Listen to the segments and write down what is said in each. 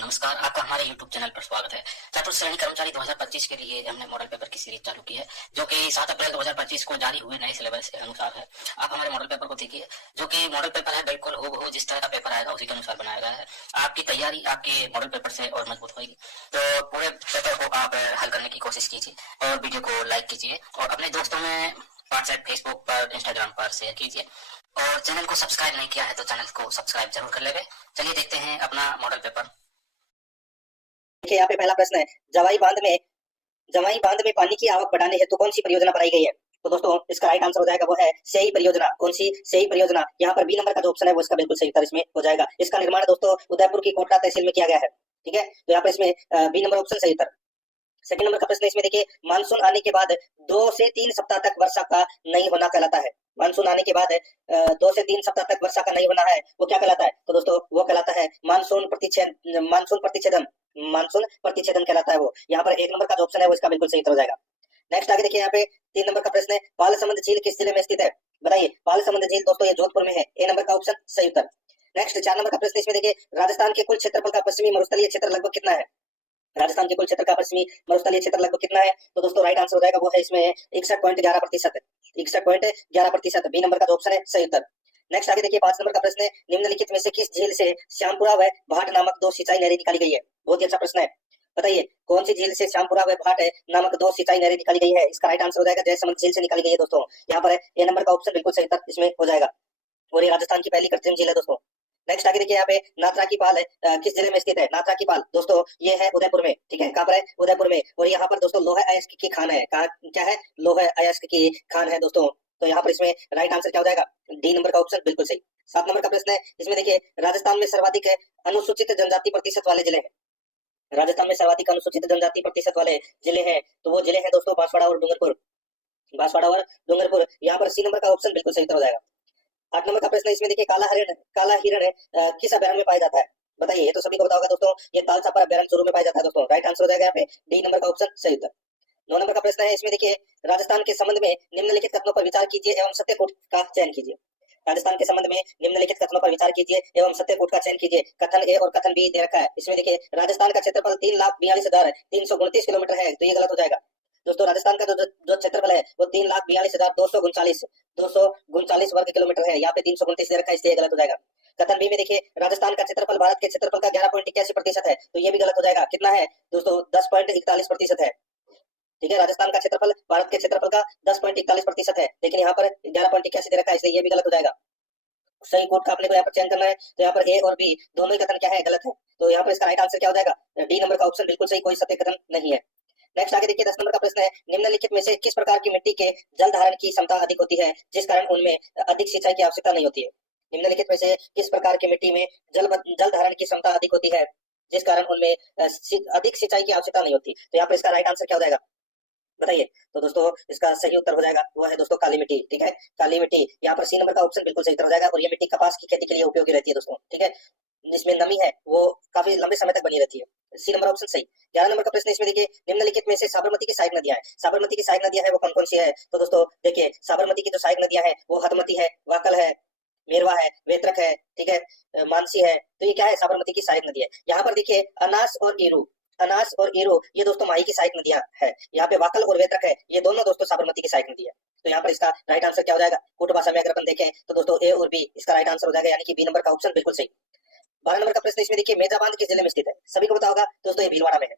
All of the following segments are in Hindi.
नमस्कार, आपका हमारे YouTube चैनल पर स्वागत है। चतुर्थ श्रेणी कर्मचारी 2025 के लिए हमने मॉडल पेपर की सीरीज चालू की है, जो कि 7 अप्रैल 2025 को जारी हुए नए सिलेबस के अनुसार है। आप हमारे मॉडल पेपर को देखिए, जो कि मॉडल पेपर है बिल्कुल हूबहू जिस तरह का पेपर आएगा उसी के अनुसार बनाया गया है। आपकी तैयारी आपके मॉडल पेपर से और मजबूत होगी। तो पूरे पेपर को आप हल करने की कोशिश कीजिए और वीडियो को लाइक कीजिए और अपने दोस्तों में व्हाट्सएप, फेसबुक पर, इंस्टाग्राम पर शेयर कीजिए। और चैनल को सब्सक्राइब नहीं किया है तो चैनल को सब्सक्राइब जरूर कर लेंगे। चलिए देखते हैं अपना मॉडल पेपर। देखिए यहाँ पे पहला प्रश्न है, जवाई बांध में पानी की आवक बढ़ाने हेतु कौन सी परियोजना बनाई गई है? तो दोस्तों इसका राइट आंसर हो जाएगा वो है सेई परियोजना। कौन सी सेई परियोजना? यहाँ पर बी नंबर का जो ऑप्शन है वो इसका बिल्कुल सही उत्तर इसमें हो जाएगा। इसका निर्माण दोस्तों उदयपुर की कोटला तहसील में किया गया है। ठीक है, तो यहाँ पर इसमें बी नंबर ऑप्शन सही उत्तर। सेकंड नंबर का प्रश्न इसमें देखिए, मानसून आने के बाद 2 से 3 सप्ताह तक वर्षा का नहीं होना कहलाता है। मानसून आने के बाद 2 से 3 सप्ताह तक वर्षा का नहीं होना है वो क्या कहलाता है? तो दोस्तों वो कहलाता है मानसून प्रतिच्छेदन कहलाता है वो। यहाँ पर 1 नंबर का जो ऑप्शन है वो इसका बिल्कुल सही उत्तर हो जाएगा। नेक्स्ट आगे देखिए, यहाँ पे 3 नंबर का प्रश्न है, पालसमंद झील किस जिले में स्थित है? बताइए, पालसमंद झील दोस्तों ये जोधपुर में है। ए नंबर का ऑप्शन सही उत्तर। नेक्स्ट 4 नंबर का प्रश्न इसमें देखिए, राजस्थान के कुल क्षेत्रफल का पश्चिमी मरुस्थलीय क्षेत्र लगभग कितना है? राजस्थान के कुल क्षेत्र का पश्चिमी मरुस्थलीय क्षेत्र लगभग कितना है? तो दोस्तों राइट आंसर हो जाएगा वो है इसमें 61.11%। 61.11%, बी नंबर का जो ऑप्शन है सही उत्तर। नेक्स्ट आगे देखिए, 5 नंबर का प्रश्न है, निम्नलिखित में से किस झील से श्यामपुरा व भाट नामक 2 सिंचाई नहरें निकाली गई है? बहुत ही अच्छा प्रश्न है। बताइए कौन सी झील से श्यामपुरा व भाट नामक 2 सिंचाई नहरें निकाली गई है? इसका राइट आंसर हो जाएगा जयसमंद झील से निकाली गई है दोस्तों। यहाँ पर ए नंबर का ऑप्शन बिल्कुल सही उत्तर इसमें हो जाएगा और ये राजस्थान की पहली कृत्रिम झील है दोस्तों। नेक्स्ट आगे देखिए, यहाँ पे नाथरा की पाल किस जिले में स्थित है? नाथरा की पाल दोस्तों ये है उदयपुर में। ठीक है, कहाँ पर है? उदयपुर में। और यहाँ पर दोस्तों लोह अयस्क की खान है। क्या है? लोह अयस्क की खान है दोस्तों। तो यहाँ पर इसमें राइट आंसर क्या हो जाएगा? डी नंबर का ऑप्शन बिल्कुल सही। 7 नंबर का प्रश्न है, इसमें देखिए, राजस्थान में सर्वाधिक अनुसूचित जनजाति प्रतिशत वाले जिले हैं। राजस्थान में सर्वाधिक अनुसूचित जनजाति प्रतिशत वाले जिले हैं, तो वो जिले हैं दोस्तों बांसवाड़ा और डूंगरपुर। यहाँ पर सी नंबर का ऑप्शन बिल्कुल सही उत्तर हो जाएगा। 8 नंबर का प्रश्न है, इसमें देखिए, काला हिरण किस अभयारण्य में पाया जाता है? बताइए, ये तो सभी को पता होगा दोस्तों, ये तालछापर अभयारण्य चूरू में पाया जाता है दोस्तों। राइट आंसर हो जाएगा यहाँ पे डी नंबर का ऑप्शन सही उत्तर। 9 नंबर का प्रश्न है, इसमें देखिए, राजस्थान के संबंध में निम्नलिखित कथनों पर विचार कीजिए एवं सत्यकूट का चयन कीजिए। राजस्थान के संबंध में निम्नलिखित कथनों पर विचार कीजिए एवं सत्यकूट का चयन कीजिए। कथन ए और कथन बी दे रखा है। इसमें देखिए, राजस्थान का क्षेत्रफल 3,42,329 किलोमीटर है, तो ये गलत हो जाएगा दोस्तों। राजस्थान का जो क्षेत्रफल है वो 3,42,239 वर्ग किलोमीटर है। यहाँ पे 329 दे रखा है, इसलिए गलत हो जाएगा। कथन बी में देखिए, राजस्थान का क्षेत्रफल भारत के क्षेत्रफल का 11.81% है, तो ये भी गलत हो जाएगा। कितना है दोस्तों? 10.41% है। ठीक है, राजस्थान का क्षेत्रफल भारत के क्षेत्रफल का 10.41% है, लेकिन यहाँ पर 11.81 दे रखा है, इसलिए ये भी गलत हो जाएगा। सही कोड का अपने को यहाँ पर चयन करना है, तो यहाँ पर ए और बी दोनों ही कथन क्या है? गलत है। तो यहाँ पर इसका राइट आंसर क्या हो जाएगा? डी नंबर का ऑप्शन बिल्कुल सही, कोई सत्य कथन नहीं है। नेक्स्ट आगे देखिए, 10 नंबर का प्रश्न है, निम्नलिखित में से किस प्रकार की मिट्टी के जल धारण की क्षमता अधिक होती है जिस कारण उनमें अधिक सिंचाई की आवश्यकता नहीं होती है? निम्नलिखित में से किस प्रकार की मिट्टी में जल धारण की क्षमता अधिक होती है जिस कारण उनमें अधिक सिंचाई की आवश्यकता नहीं होती? तो यहाँ पर इसका राइट आंसर क्या हो जाएगा? बताइए। तो दोस्तों इसका सही उत्तर हो जाएगा वो है दोस्तों काली मिट्टी। ठीक है, काली मिट्टी। यहाँ पर सी नंबर का ऑप्शन बिल्कुल सही उत्तर हो जाएगा और ये मिट्टी कपास की खेती के लिए उपयोगी रहती है दोस्तों। ठीक है, जिसमें नमी है वो काफी लंबे समय तक बनी रहती है। सी नंबर ऑप्शन सही। 11 नंबर का प्रश्न इसमें देखिए, निम्नलिखित में से साबरमती की सहायक नदियां है। साबरमती की सहायक नदियां है वो कौन कौन सी है? तो दोस्तों देखिए, साबरमती की जो सहायक नदियां है वो हदमती है, वाकल है, मेरवा है, वेत्रक है, ठीक है, मानसी है। तो ये क्या है? साबरमती की सहायक नदी है। यहाँ पर देखिए, अनास और ईरो ये दोस्तों माही की सहायक नदियां है। यहाँ पे वाकल और वेत्रक है, ये दोनों दोस्तों साबरमती की सहायक नदी है। तो यहाँ पर इसका राइट आंसर क्या हो जाएगा? कूट भाषा में अगर अपन देखें तो दोस्तों ए और बी इसका राइट आंसर हो जाएगा, यानी कि बी नंबर का ऑप्शन बिल्कुल सही। 12 नंबर का प्रश्न इसमें देखिए, मेजा बांध किस जिले में स्थित है? सभी को पता होगा दोस्तों, ये भीलवाड़ा में है,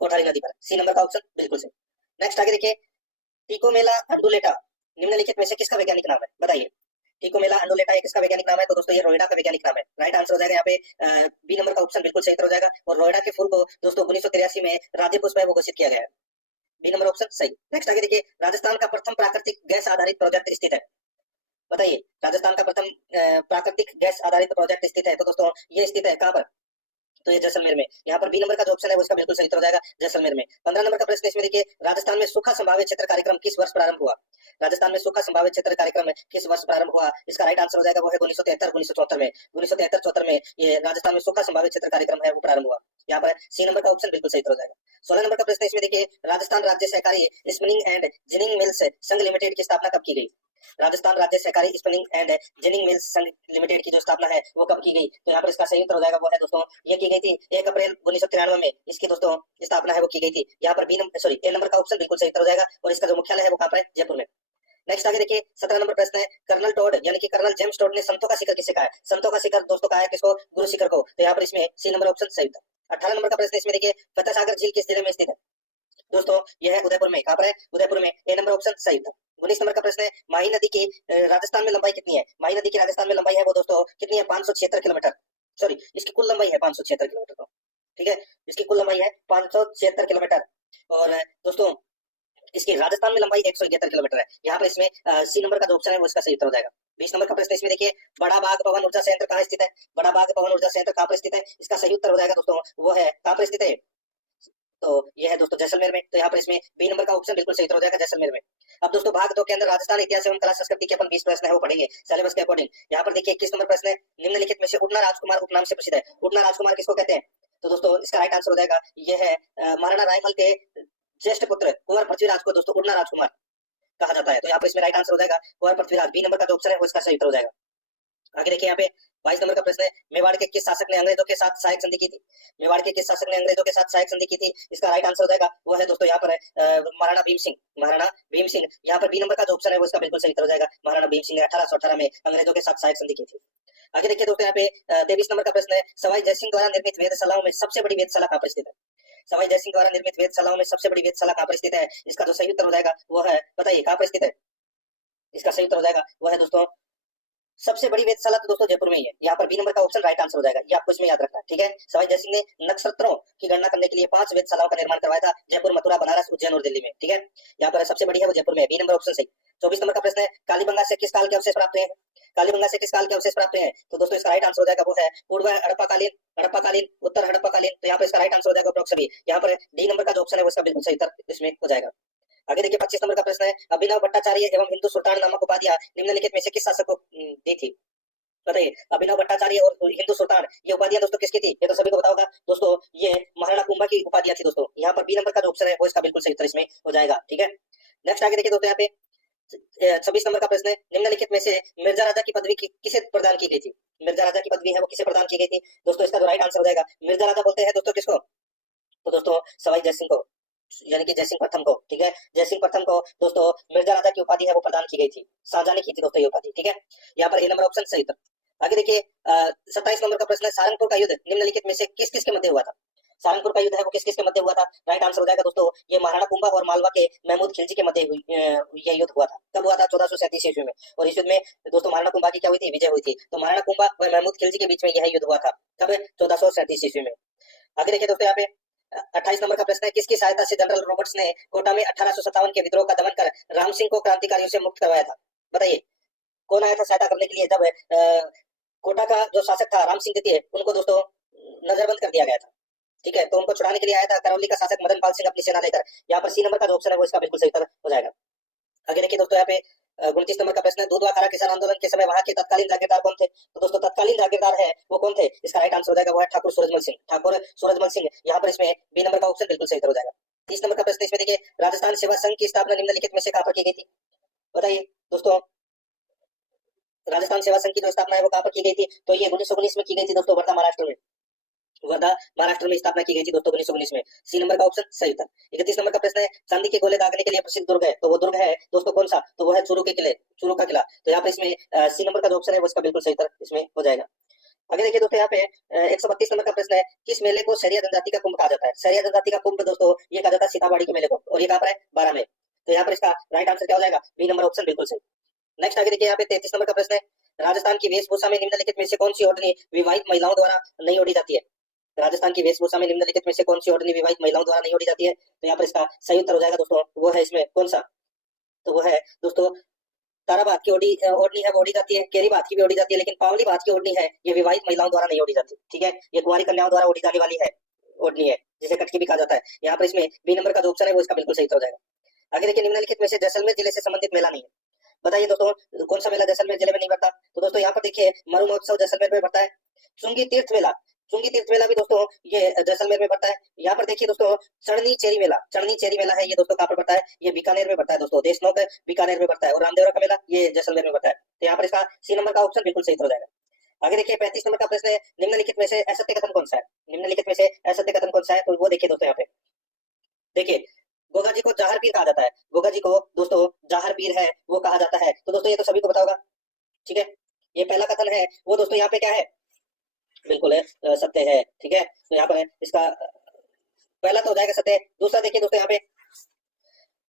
कोठारी नदी पर। सी नंबर का ऑप्शन बिल्कुल सही। नेक्स्ट आगे देखिए, टिकोमेला अंडुलेटा निम्नलिखित में से किसका वैज्ञानिक नाम है? बताइए, टिकोमेला अंडुलेटा ये किसका वैज्ञानिक नाम है? तो दोस्तों ये रोइडा का वैज्ञानिक नाम है। राइट आंसर हो जाएगा यहाँ पे बी नंबर का ऑप्शन बिल्कुल सही हो जाएगा। और रोइडा के फूल को दोस्तों 1983 में राज्य पुष्प है वो घोषित किया गया है। बी नंबर ऑप्शन सही। नेक्स्ट आगे देखिए, राजस्थान का प्रथम प्राकृतिक गैस आधारित प्रोजेक्ट स्थित है। बताइए, राजस्थान का प्रथम प्राकृतिक गैस आधारित प्रोजेक्ट स्थित है, तो दोस्तों ये स्थित है कहाँ पर? तो ये जैसलमेर में। यहाँ पर बी नंबर का जो ऑप्शन है वो इसका बिल्कुल सही उत्तर हो जाएगा, जैसलमेर में। 15 नंबर का प्रश्न इसमें देखिए, राजस्थान में सूखा संभावित क्षेत्र कार्यक्रम किस वर्ष प्रारंभ हुआ? राजस्थान में सूखा संभावित क्षेत्र कार्यक्रम किस वर्ष प्रारंभ हुआ? इसका राइट आंसर हो जाएगा वो है 1973-1974 में। 1973-74 में ये राजस्थान में सूखा संभावित क्षेत्र कार्यक्रम है वो प्रारंभ हुआ। यहाँ पर सी नंबर का ऑप्शन बिल्कुल सही उत्तर हो जाएगा। 16 नंबर का प्रश्न इसमें देखिए, राजस्थान राज्य सहकारी स्पिनिंग एंड जिनिंग मिल्स संघ लिमिटेड की स्थापना कब की गई? राजस्थान राज्य सहकारी स्पिनिंग एंड जिनिंग मिल्स संघ लिमिटेड की जो स्थापना है वो कब की गई? तो यहाँ पर इसका सही उत्तर हो जाएगा वो है दोस्तों, ये की गई थी 1 अप्रैल 1993 में इसकी दोस्तों स्थापना है वो की गई थी। यहाँ पर ए नंबर का ऑप्शन बिल्कुल सही उत्तर हो जाएगा और इसका जो मुख्यालय है वो कहाँ पर है? जयपुर में। नेक्स्ट आगे देखिए 17 नंबर प्रश्न है, कर्नल टोड यानी कि कर्नल जेम्स टोड ने संतों का शिखर किसे कहा है? संतों का शिखर दोस्तों कहा है किसको? गुरु शिखर को। तो यहाँ पर इसमें सी नंबर ऑप्शन सही उत्तर। 18 नंबर का प्रश्न इसमें देखिए, फतेह सागर झील किस जिले में स्थित है? दोस्तों यह है उदयपुर में। कहाँ पर है? उदयपुर में। ए नंबर ऑप्शन सही उत्तर। 19 नंबर का प्रश्न है, माही नदी की राजस्थान में लंबाई कितनी है? माही नदी की राजस्थान में लंबाई है वो दोस्तों कितनी है? 576 किलोमीटर। सॉरी, इसकी कुल लंबाई है 576 किलोमीटर तो, ठीक है, इसकी कुल लंबाई है 576 किलोमीटर। और दोस्तों इसकी राजस्थान में लंबाई 171 किलोमीटर है। यहाँ पर इसमें सी नंबर का जो ऑप्शन है वो इसका सही उत्तर हो जाएगा। 20 नंबर का प्रश्न इसमें देखिए, बड़ा बाग पवन ऊर्जा संयंत्र कहाँ स्थित है? बड़ा बाग पवन ऊर्जा संयंत्र कहाँ पर स्थित है? इसका सही उत्तर हो जाएगा दोस्तों वो है कहाँ पर स्थित है? तो यह है दोस्तों जैसलमेर में। तो यहाँ पर इसमें बी नंबर का ऑप्शन बिल्कुल सही उत्तर हो जाएगा, जैसलमेर में। अब दोस्तों भाग 2 के अंदर राजस्थान इतिहास एवं कला संस्कृति के अपन 20 प्रश्न है वो पढ़ेंगे सिलेबस के अकॉर्डिंग। यहाँ पर देखिए 21 नंबर प्रश्न है, निम्नलिखित में से उड़ना राजकुमार उपनाम से प्रसिद्ध है। उड़ना राजकुमार किसको कहते हैं? तो दोस्तों इसका राइट आंसर हो जाएगा यह है महाराणा रायमल के ज्येष्ठ पुत्र कुंवर पृथ्वीराज को दोस्तों उड़ना राजकुमार कहा जाता है। तो यहाँ पर इसमें राइट आंसर हो जाएगा कुंवर पृथ्वीराज। बी नंबर का जो ऑप्शन है वो इसका सही उत्तर हो जाएगा। आगे देखिए यहाँ पे 22 नंबर का प्रश्न है, मेवाड़ के किस शासक ने अंग्रेजों के साथ सहायक संधि की थी? मेवाड़ के किस शासक ने अंग्रेजों के साथ सहायक संधि की थी? इसका राइट आंसर हो जाएगा वो है दोस्तों यहाँ पर है महाराणा भीम सिंह। महाराणा भीम सिंह। यहाँ पर बी नंबर का जो ऑप्शन है वो इसका बिल्कुल सही उत्तर हो जाएगा। महाराणा भीम सिंह ने 1818 में अंग्रेजों के साथ सहायक संधि की थी। आगे देखिए दोस्तों यहाँ पे 23 नंबर का प्रश्न है, सवाई जयसिंह द्वारा निर्मित वेधशालाओं में सबसे बड़ी वेधशाला कहाँ पर स्थित है? सवाई जयसिंह द्वारा निर्मित वेधशालाओं में सबसे बड़ी वेधशाला कहाँ पर स्थित है? इसका जो सही उत्तर हो जाएगा वो है, बताइए कहाँ पर स्थित है? इसका सही उत्तर हो जाएगा वो है दोस्तों, सबसे बड़ी वेधशाला तो दोस्तों जयपुर में ही है। यहाँ पर बी नंबर का ऑप्शन राइट आंसर हो जाएगा, ये आपको इसमें याद रखना है, ठीक है। सवाई जयसिंह ने नक्षत्रों की गणना करने के लिए 5 वेधशालाओं का निर्माण करवाया था, जयपुर, मथुरा, बनारस, उज्जैन और दिल्ली में, ठीक है। यहाँ पर सबसे बड़ी है वो जयपुर में, बी नंबर ऑप्शन सही। 24 नंबर का प्रश्न है, कालीबंगा से किस काल के अवशेष प्राप्त हैं? कालीबंगा से किस काल के अवशेष प्राप्त हैं? तो दोस्तों इसका राइट आंसर हो जाएगा वो है पूर्व हड़प्पाकालीन, हड़प्पाकालीन, उत्तर हड़प्पाकालीन। तो यहाँ पर इसका राइट आंसर हो जाएगा अप्रोक्स। यहाँ पर डी नंबर का जो ऑप्शन है वो इसका बिल्कुल सही उत्तर इसमें हो जाएगा। आगे देखिए 25 नंबर का प्रश्न है, अभिनव भट्टाचार्य एवं हिंदू सुल्तान नामक उपाधियां निम्नलिखित में से किस शासक को दी थी? बताइए, अभिनव भट्टाचार्य और हिंदू सुल्तान ये उपाधियां दोस्तों किसकी थी? ये तो सभी को पता होगा दोस्तों, ये महाराणा कुंभा की उपाधियां थी दोस्तों। यहाँ पर बी नंबर का जो ऑप्शन है वो इसका बिल्कुल सही उत्तर इसमें हो जाएगा, ठीक है। नेक्स्ट आगे देखिए दोस्तों, यहाँ पे 26 नंबर का प्रश्न है, निम्नलिखित में से मिर्जा राजा की पदवी किसे प्रदान की गई थी? मिर्जा राजा की पदवी है वो किसे प्रदान की गई थी? दोस्तों इसका जो राइट आंसर हो जाएगा, मिर्जा राजा बोलते हैं दोस्तों किसको? तो दोस्तों सवाई जयसिंह को, यानी कि जयसिंह प्रथम को, ठीक है। जयसिंह प्रथम को दोस्तों मिर्जा राजा की उपाधि है वो प्रदान की गई थी, शाहजहां ने की थी दोस्तों ये उपाधि, ठीक है। यहाँ पर ए नंबर ऑप्शन सही उत्तर। आगे देखिए 27 नंबर का प्रश्न है, सारंगपुर का युद्ध निम्नलिखित में से किस किस के मध्य हुआ था? सारंगपुर का युद्ध है वो किस किस के मध्य हुआ था? राइट आंसर हो जाएगा दोस्तों, ये महाराणा कुंभा और मालवा के महमूद खिलजी के मध्य यह युद्ध हुआ था। कब हुआ था? 1437 ईस्वी में। और इस युद्ध में दोस्तों महाराणा कुंभा की क्या हुई थी? विजय हुई थी। तो महाराणा कुंभा व महमूद खिलजी के बीच में यह युद्ध हुआ था, कब? 1437 ईस्वी में। आगे देखिए दोस्तों, यहाँ पे 28 नंबर का प्रश्न है, किसकी सहायता से जनरल रॉबर्ट्स ने कोटा में 1857 के विद्रोह का दमन कर राम सिंह को क्रांतिकारियों से मुक्त करवाया था? बताइए कौन आया था सहायता करने के लिए जब कोटा का जो शासक था राम सिंह द्वितीय, उनको दोस्तों नजरबंद कर दिया गया था, ठीक है। तो उनको छुड़ाने के लिए आया था करौली का शासक मदन पाल सिंह अपनी सेना लेकर। यहाँ पर सी नंबर का जो ऑप्शन है वो इसका बिल्कुल सही उत्तर हो जाएगा। आगे देखिए दोस्तों, यहाँ पे 29 नंबर का प्रश्न है, दूधवा खारा किसान आंदोलन के समय वहां के तत्कालीन जागीरदार कौन थे? तो दोस्तों तत्कालीन जागीरदार है वो कौन थे? इसका राइट आंसर हो जाएगा वो है ठाकुर सूरजमल सिंह, ठाकुर सूरजमल सिंह। यहाँ पर इसमें बी नंबर का ऑप्शन बिल्कुल सही उत्तर हो जाएगा। 30 नंबर का प्रश्न इसमें देखिए, राजस्थान सेवा संघ की स्थापना निम्नलिखित में से कहाँ पर की गई थी? बताइए दोस्तों, राजस्थान सेवा संघ की जो स्थापना है वो कहाँ पर की गई थी? तो ये 1919 में की गई थी दोस्तों, वर्धा महाराष्ट्र में। वर्धा महाराष्ट्र में स्थापना की गई थी दोस्तों 1919 में। सी नंबर का ऑप्शन सही था। 31 नंबर का प्रश्न है, चांदी के गोले दागने के लिए प्रसिद्ध दुर्ग है, तो वो दुर्ग है दोस्तों कौन सा? तो वो है चूरू के किले, चूरू का किला। तो यहाँ पे इसमें सी नंबर का जो ऑप्शन है वो इसका बिल्कुल सही उत्तर इसमें हो जाएगा। आगे देखिए दोस्तों, यहाँ पे 132 नंबर का प्रश्न है, किस मेले को शहरिया जनजाति का कुंभ कहा जाता है? शहरिया जनजाति का कुंभ दोस्तों ये कहा जाता है सीताबाड़ी के मेले को, और ये कहाँ पर है? 12 में। तो यहाँ पर इसका राइट आंसर क्या हो जाएगा? बी नंबर ऑप्शन बिल्कुल सही। नेक्स्ट आगे देखिए, यहाँ पे 33 नंबर का प्रश्न है, राजस्थान की वेशभूषा में निम्नलिखित में से कौन सी ओढ़नी विवाहित महिलाओं द्वारा नहीं ओढ़ी जाती है? राजस्थान की वेशभूषा में निम्नलिखित में से कौन सी ओढ़नी विवाहित महिलाओं द्वारा नहीं ओढ़ी जाती है? तो यहाँ पर इसका सही उत्तर हो जाएगा दोस्तों, वो है इसमें कौन सा? तो वो है दोस्तों ताराबाद की ओढ़नी है वो ओढ़ी जाती है, केरी बात की भी ओढ़ी जाती है, लेकिन पावली बात की ओढ़नी है ये विवाहित महिलाओं द्वारा नहीं ओढ़ी जाती, ठीक है। ये कुंवारी कन्याओं द्वारा ओढ़ी जाने वाली है ओढ़नी है, जिसे कटकी भी कहा जाता है। यहाँ पर इसमें बी नंबर का जो ऑप्शन है वो इसका बिल्कुल सही उत्तर हो जाएगा। आगे देखिए, निम्नलिखित में से जैसलमेर जिले से संबंधित मेला नहीं है। बताइए दोस्तों कौन सा मेला जैसलमेर जिले में नहीं पड़ता? तो दोस्तों यहाँ पर देखिए, मरु महोत्सव जैसलमेर में पड़ता है। चुंगी तीर्थ मेला चुंगी तीर्थ मेला भी दोस्तों ये जैसलमेर में पड़ता है। यहाँ पर देखिए दोस्तों चढ़नी चेरी मेला है, ये दोस्तों कहाँ पर पड़ता है, ये बीकानेर में पड़ता है दोस्तों। देशनोक बीकानेर में पड़ता है और रामदेवरा का मेला ये जैसलमेर में पड़ता है। तो यहाँ पर इसका सी नंबर का ऑप्शन बिल्कुल सही हो जाएगा। आगे देखिए 35 नंबर का प्रश्न है, निम्नलिखित में से असत्य कथन कौन सा है, निम्नलिखित में से असत्य कथन कौन सा है, तो वो देखिए दोस्तों यहाँ पे देखिए गोगा जी को जाहर पीर कहा जाता है, गोगा जी को दोस्तों जाहर पीर है वो कहा जाता है। तो दोस्तों ये तो सभी को पता होगा, ठीक है। ये पहला कथन है वो दोस्तों यहाँ पे क्या है, बिल्कुल है सत्य है, ठीक है। तो यहाँ पर है इसका पहला तो हो जाएगा सत्य। दूसरा देखिए दोस्तों यहाँ पे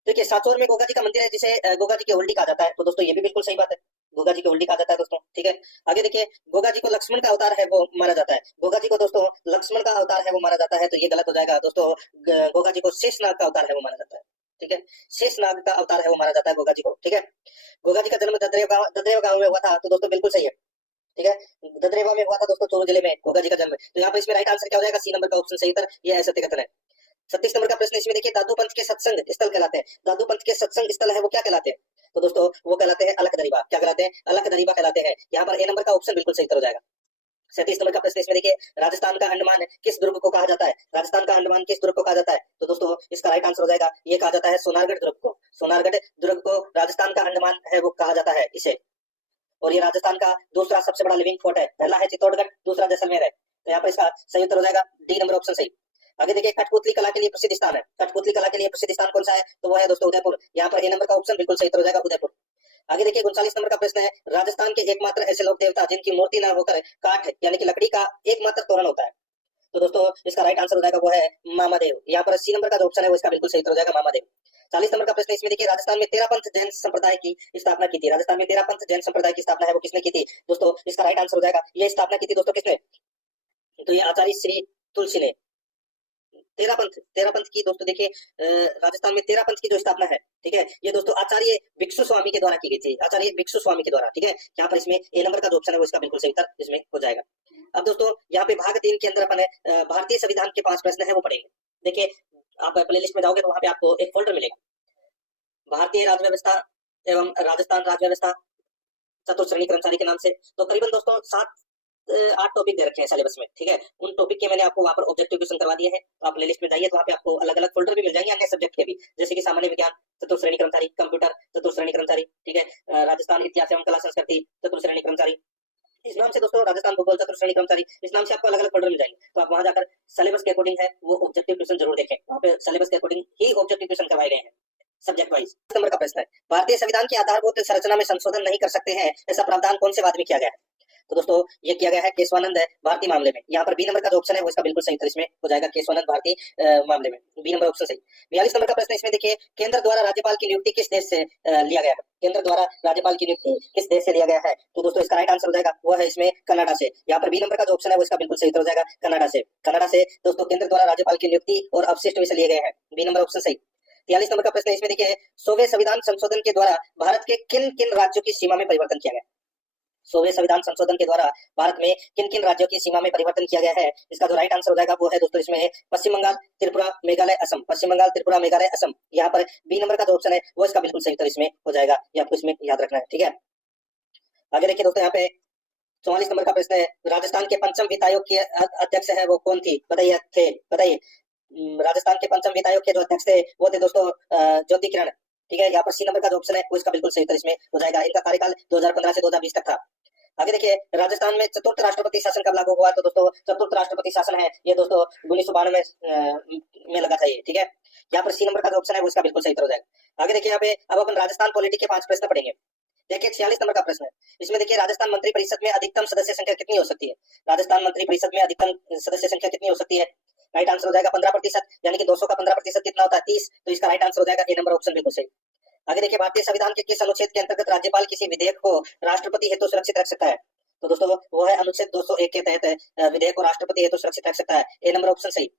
देखिए साचौर में गोगा जी का मंदिर है जिसे गोगा जी की ओल्डी कहा जाता है। तो दोस्तों ये भी बिल्कुल सही बात है, गोगा जी की ओल्डी कहा जाता है दोस्तों, ठीक है। आगे देखिए गोगा जी को लक्ष्मण का अवतार है वो माना जाता है, गोगा जी को दोस्तों लक्ष्मण का अवतार है वो माना जाता है। तो ये गलत हो जाएगा दोस्तों, गोगा जी को शेषनाग का अवतार है वो माना जाता है, ठीक है। शेषनाग का अवतार है वो माना जाता है गोगा जी को, ठीक है। गोगा जी का जन्म ददरेव गांव में हुआ था। तो दोस्तों बिल्कुल सही है, ठीक है। ददरेवा में हुआ था दोस्तों, चूरू जिले में गोगा जी का जन्म। तो यहाँ पर इसमें राइट आंसर क्या हो जाएगा, सी नंबर का ऑप्शन सही उत्तर ये असत्य कथन है। 36 नंबर का प्रश्न इसमें देखिए दादू पंथ के सत्संग स्थल कहलाते हैं, दादू पंथ के सत्संग स्थल है वो क्या कहलाते हैं, तो दोस्तों वो कहलाते हैं अलख दरीबा। क्या कहलाते हैं, अलख दरीबा कहलाते हैं। यहाँ पर ए नंबर का ऑप्शन बिल्कुल सही उत्तर हो जाएगा। 37 नंबर का प्रश्न इसमें देखिए राजस्थान का अंडमान किस दुर्ग को कहा जाता है, राजस्थान का अंडमान किस दुर्ग को कहा जाता है, तो दोस्तों इसका राइट आंसर हो जाएगा ये कहा जाता है सोनारगढ़ दुर्ग को, सोनारगढ़ दुर्ग को राजस्थान का अंडमान है वो कहा जाता है इसे। और ये राजस्थान का दूसरा सबसे बड़ा लिविंग फोर्ट है, पहला है चित्तौड़गढ़, दूसरा जैसलमेर है। तो यहाँ पर इसका सही उत्तर हो जाएगा डी नंबर ऑप्शन सही। आगे देखिए कठपुतली कला के लिए प्रसिद्ध स्थान है, कठपुतली कला के लिए प्रसिद्ध स्थान कौन सा है, तो वो है दोस्तों उदयपुर। यहाँ पर ए नंबर का ऑप्शन बिल्कुल सही उत्तर हो जाएगा उदयपुर। आगे देखिए 39 नंबर का प्रश्न है राजस्थान के एकमात्र ऐसे लोक देवता जिनकी मूर्ति न होकर काठ यानी कि लकड़ी का एकमात्र तोरण होता है, तो दोस्तों इसका राइट आंसर हो जाएगा वो है मामादेव। यहाँ पर सी नंबर का जो ऑप्शन है वो इसका बिल्कुल सही उत्तर हो जाएगा मामादेव। 40 नंबर का प्रश्न इसमें देखिए राजस्थान में तेरापंथ जैन संप्रदाय की स्थापना की थी, राजस्थान में तेरापंथ जैन संप्रदाय की स्थापना है वो किसने की थी, दोस्तों इसका राइट आंसर हो जाएगा ये स्थापना की थी दोस्तों किसने, तो ये आचार्य श्री तुलसी ने। तेरापंथ की दोस्तों देखिए राजस्थान में तेरापंथ की जो स्थापना है, ठीक है, ये दोस्तों आचार्य भिक्षु स्वामी के द्वारा की गई थी, आचार्य भिक्षु स्वामी के द्वारा, ठीक है। यहाँ पर इसमें ए नंबर का जो ऑप्शन है वो इसका बिल्कुल सही उत्तर इसमें हो जाएगा। अब दोस्तों यहाँ पे भाग 3 के अंदर अपन भारतीय संविधान के 5 प्रश्न है वो पढ़ेंगे। देखिए आप प्ले लिस्ट में जाओगे तो वहां पे आपको एक फोल्डर मिलेगा, भारतीय राज्य व्यवस्था एवं राजस्थान राज्य व्यवस्था चतुर्थ श्रेणी कर्मचारी के नाम से। तो करीबन दोस्तों 7-8 टॉपिक दे रखे हैं सिलेबस में, ठीक है। उन टॉपिक के मैंने आपको वहां पर ऑब्जेक्टिव क्वेश्चन करवा दिए हैं। तो आप प्ले लिस्ट में जाइए तो वहां पे आपको अलग अलग फोल्डर भी मिल जाएंगे अन्य सब्जेक्ट के भी, जैसे कि सामान्य विज्ञान चतुर्थ श्रेणी कर्मचारी, कंप्यूटर चतुर्थ श्रेणी कर्मचारी, ठीक है, राजस्थान इतिहास एवं कला संस्कृति चतुर्थ श्रेणी कर्मचारी, इस नाम से दोस्तों राजस्थान भूगोल चतुर्थ श्रेणी कर्मचारी, इस नाम से आपको अलग अलग फोल्डर मिल जाएंगे। तो आप वहां जाकर सिलेबस के अकॉर्डिंग है वो ऑब्जेक्टिव क्वेश्चन जरूर देखें, वहां पे सिलेबस के अकॉर्डिंग ही ऑब्जेक्टिव क्वेश्चन करवाए गए हैं सब्जेक्ट वाइज। नंबर का प्रश्न है भारतीय संविधान की आधारभूत संरचना में संशोधन नहीं कर सकते हैं ऐसा प्रावधान कौन से वाद में किया गया है, तो दोस्तों ये किया गया है केशवानंद भारती मामले में। यहाँ पर बी नंबर का जो ऑप्शन है वो इसका बिल्कुल सही उत्तर इसमें हो जाएगा केशवानंद भारती मामले में, बी नंबर ऑप्शन सही। 42 नंबर का प्रश्न इसमें देखिए केंद्र द्वारा राज्यपाल की नियुक्ति किस देश से लिया गया है, केंद्र द्वारा राज्यपाल की नियुक्ति किस देश से लिया गया है, तो दोस्तों इसका राइट आंसर हो जाएगा वो है इसमें कनाडा से। यहाँ पर बी नंबर का जो ऑप्शन है वो इसका बिल्कुल सही उत्तर हो जाएगा कनाडा से। कनाडा से दोस्तों केंद्र द्वारा राज्यपाल की नियुक्ति और अवशिष्ट विषय लिए गए हैं, बी नंबर ऑप्शन सही। 43 नंबर का प्रश्न इसमें देखिए 100वें संविधान संशोधन के द्वारा भारत के किन किन राज्यों की सीमा में परिवर्तन किया गया, 100वें संविधान संशोधन के द्वारा भारत में किन किन राज्यों की सीमा में परिवर्तन किया गया है, इसका जो राइट आंसर हो जाएगा वो है दोस्तों इसमें पश्चिम बंगाल त्रिपुरा मेघालय असम, पश्चिम बंगाल त्रिपुरा मेघालय असम। यहाँ पर बी नंबर का जो ऑप्शन है वो इसका बिल्कुल सही उत्तर इसमें हो जाएगा, ये आपको इसमें याद रखना है, ठीक है। आगे देखिए दोस्तों यहाँ पे 44 नंबर का प्रश्न है राजस्थान के पंचम वित्त आयोग की अध्यक्ष है वो कौन थी, बताइए राजस्थान के पंचम वित्त आयोग के जो अध्यक्ष थे वो थे दोस्तों ज्योति किरण, ठीक है। यहाँ पर सी नंबर का जो ऑप्शन है वो इसका बिल्कुल सही उत्तर इसमें हो जाएगा। इनका कार्यकाल 2015 से 2020 तक था। आगे देखिए राजस्थान में चतुर्थ राष्ट्रपति शासन कब लागू हुआ, तो दोस्तों चतुर्थ राष्ट्रपति शासन है ये दोस्तों 1992 में लगा था ये, ठीक है। यहाँ पर सी नंबर का जो ऑप्शन है वो इसका बिल्कुल सही उत्तर हो जाएगा। आगे देखिए यहाँ पे अब अपन राजस्थान पॉलिटी के 5 प्रश्न पढ़ेंगे। देखिए 46 नंबर का प्रश्न है, इसमें देखिए राजस्थान मंत्री परिषद में अधिकतम सदस्य संख्या कितनी हो सकती है, राजस्थान मंत्री परिषद में अधिकतम सदस्य संख्या कितनी हो सकती है, राइट आंसर हो जाएगा 15%, यानी कि 200 का 15% कितना होता है 30, तो इसका राइट आंसर हो जाएगा ए नंबर ऑप्शन बिल्कुल सही। आगे देखिए भारतीय संविधान के किस अनुच्छेद के अंतर्गत राज्यपाल किसी विधेयक को राष्ट्रपति हेतु सुरक्षित रख सकता है, तो दोस्तों वो है अनुच्छेद 201 के तहत विधेयक को राष्ट्रपति हेतु सुरक्षित रख सकता है, ए नंबर ऑप्शन सही।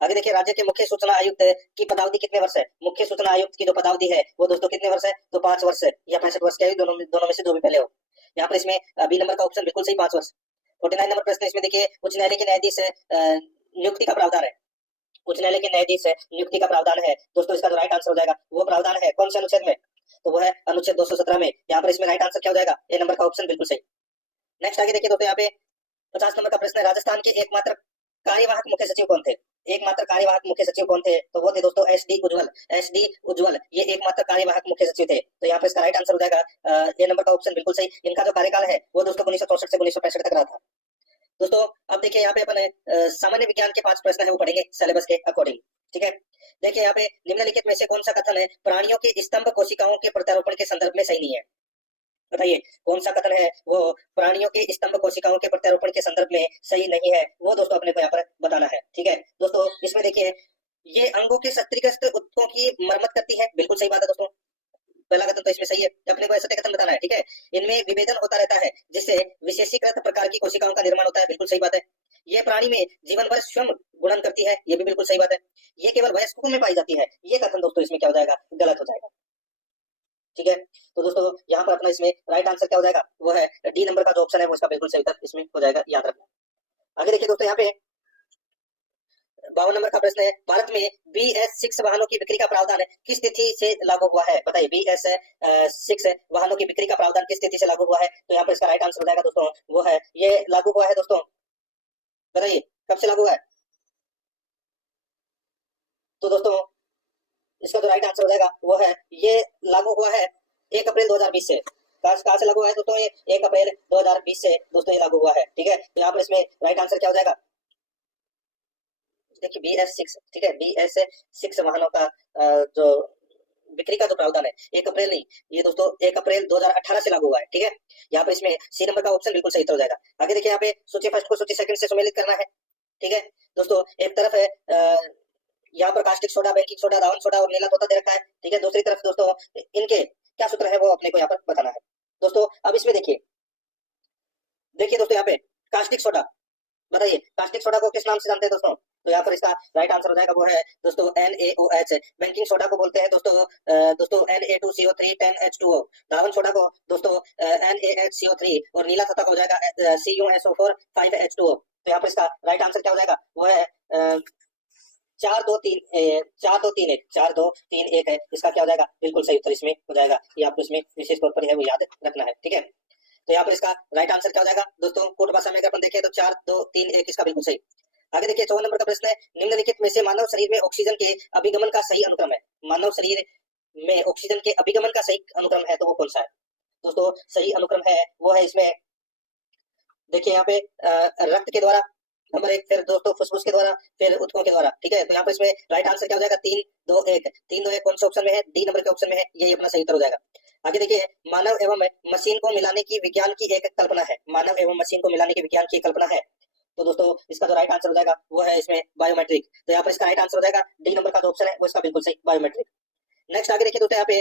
आगे देखिए राज्य के मुख्य सूचना आयुक्त की पदावधि कितने वर्ष है, मुख्य सूचना आयुक्त की जो पदावधि है वो दोस्तों कितने वर्ष है, तो 5 वर्ष है या 65 वर्ष के दोनों में से जो भी पहले हो। यहाँ पर इसमें बी नंबर का ऑप्शन बिल्कुल सही 5 वर्ष। 49 नंबर प्रश्न इसमें देखिए उच्च न्यायालय के न्यायाधीश नियुक्ति का प्रावधान है, उच्च न्यायालय के न्यायाधीश नियुक्ति का प्रावधान है दोस्तों, इसका जो राइट आंसर हो जाएगा वो प्रावधान है कौन से अनुच्छेद में, तो वो है अनुच्छेद 217 में। यहाँ पर इसमें राइट आंसर क्या हो जाएगा, ए नंबर का ऑप्शन बिल्कुल सही। नेक्स्ट आगे देखिए दोस्तों यहाँ पे 50 नंबर का प्रश्न है राजस्थान के एकमात्र कार्यवाहक मुख्य सचिव कौन थे? एकमात्र कार्यवाहक मुख्य सचिव कौन थे? तो वो थे दोस्तों एस डी उज्जवल। एस डी उज्जवल ये एकमात्र कार्यवाहक मुख्य सचिव थे। तो यहाँ पर इसका राइट आंसर हो जाएगा ए नंबर का ऑप्शन बिल्कुल सही। इनका जो कार्यकाल है वो दोस्तों 1964 से 1965 तक रहा था। दोस्तों अब देखिए यहाँ पे अपन सामान्य विज्ञान के 5 प्रश्न है वो पढ़ेंगे सिलेबस के अकॉर्डिंग। ठीक है, देखिए यहाँ पे निम्नलिखित में से कौन सा कथन है प्राणियों के स्तंभ कोशिकाओं के प्रत्यारोपण के संदर्भ में सही नहीं है? बताइए कौन सा कथन है वो प्राणियों के स्तंभ कोशिकाओं के प्रत्यारोपण के संदर्भ में सही नहीं है, वो दोस्तों अपने को यहाँ पर बताना है। ठीक है दोस्तों, इसमें देखिए ये अंगों के शस्त्रग्रस्त ऊतकों की मरम्मत करती है, बिल्कुल सही बात है दोस्तों। पहला कथन तो इसमें सही है, अपने को ऐसा कथन बताना है। ठीक है, इनमें विभेदन होता रहता है जिससे विशेषीकृत प्रकार की कोशिकाओं का निर्माण होता है, बिल्कुल सही बात है। ये प्राणी में जीवन भर स्वयं गुणन करती है, ये भी बिल्कुल सही बात है। ये केवल वयस्कों में पाई जाती है, ये कथन दोस्तों इसमें क्या हो जाएगा? गलत हो जाएगा। ठीक है, तो दोस्तों यहाँ पर अपना इसमें राइट आंसर क्या हो जाएगा? वो है डी नंबर का जो ऑप्शन है वो इसका बिल्कुल सही उत्तर इसमें हो जाएगा, याद रखना। आगे देखिए दोस्तों यहाँ पे 52 नंबर का प्रश्न है, भारत में BS6 वाहनों की बिक्री का प्रावधान किस तिथि से लागू हुआ है? बताइए BS6 वाहनों की बिक्री का प्रावधान किस तिथि से लागू हुआ है? तो यहाँ पर इसका राइट आंसर हो जाएगा दोस्तों वो है ये लागू हुआ है दोस्तों, बताइए कब से लागू हुआ है? तो दोस्तों इसका जो राइट आंसर हो जाएगा वो है ये लागू हुआ है 1 अप्रैल 2020 से। कहाँ से लागू हुआ है दोस्तों? ये 1 अप्रैल 2020 से दोस्तों ये लागू हुआ है। ठीक है, तो यहाँ पर इसमें राइट आंसर क्या हो जाएगा? देखिए BS6, ठीक है, BS6 वाहनों का जो बिक्री का जो प्रावधान है 1 अप्रैल नहीं, ये दोस्तों 1 अप्रैल 2018 से लागू हुआ है। ठीक है, यहाँ पर इसमें सी नंबर का ऑप्शन बिल्कुल सही हो जाएगा। आगे देखिए यहाँ पे सूची फर्स्ट को सूची सेकंड से सम्मिलित करना है। ठीक है दोस्तों, एक तरफ है यहाँ पर कास्टिक सोडा, बेकिंग सोडा, रावण सोडा और नीला तोता दे रखा है। ठीक है, दूसरी तरफ दोस्तों इनके क्या सूत्र है वो अपने को यहाँ पर बताना है। दोस्तों अब इसमें देखिए दोस्तों यहाँ पे कास्टिक सोडा, बताइए कास्टिक सोडा को किस नाम से जानते हैं दोस्तों? तो यहाँ पर इसका राइट आंसर हो जाएगा वो है दोस्तों NaOH। बेकिंग सोडा को बोलते हैं दोस्तों Na2CO3 10H2O। रावण सोडा को दोस्तों NaHCO3 और नीला तोता को हो जाएगा CuSO4 5H2O। तो यहाँ पर इसका राइट आंसर क्या हो जाएगा? वो है 4-2-3-1 है, इसका क्या हो जाएगा? बिल्कुल सही उत्तर इसमें हो जाएगा। ये आपको इसमें विशेष तौर पर है वो याद रखना है। ठीक है, तो यहाँ पर इसका राइट आंसर क्या हो जाएगा दोस्तों? कोट भाषा में अगर अपन देखें तो 4-2-3-1 इसका बिल्कुल सही। आगे देखिए 54 नंबर का प्रश्न है, निम्नलिखित में से मानव शरीर में ऑक्सीजन के अभिगमन का सही अनुक्रम है? मानव शरीर में ऑक्सीजन के अभिगमन का सही अनुक्रम है तो वो कौन सा है? दोस्तों सही अनुक्रम है वो है इसमें देखिए यहाँ पे रक्त के द्वारा नंबर 1, फिर दोस्तों फुसफुस के द्वारा, फिर ऊतकों के द्वारा। ठीक है, तो यहाँ पर इसमें राइट आंसर क्या हो जाएगा? 3-2-1। 3-2-1 कौन सा ऑप्शन में है? डी नंबर के ऑप्शन में है, यही अपना सही उत्तर हो जाएगा। आगे देखिए मानव एवं मशीन को मिलाने की विज्ञान की एक कल्पना है। मानव एवं मशीन को मिलाने की विज्ञान की कल्पना है, तो दोस्तों इसका जो राइट आंसर हो जाएगा वो है इसमें बायोमेट्रिक। तो यहाँ पर इसका राइट आंसर हो जाएगा डी नंबर का जो ऑप्शन है वो इसका बिल्कुल सही, बायोमेट्रिक। नेक्स्ट आगे देखिए दोस्तों यहाँ पे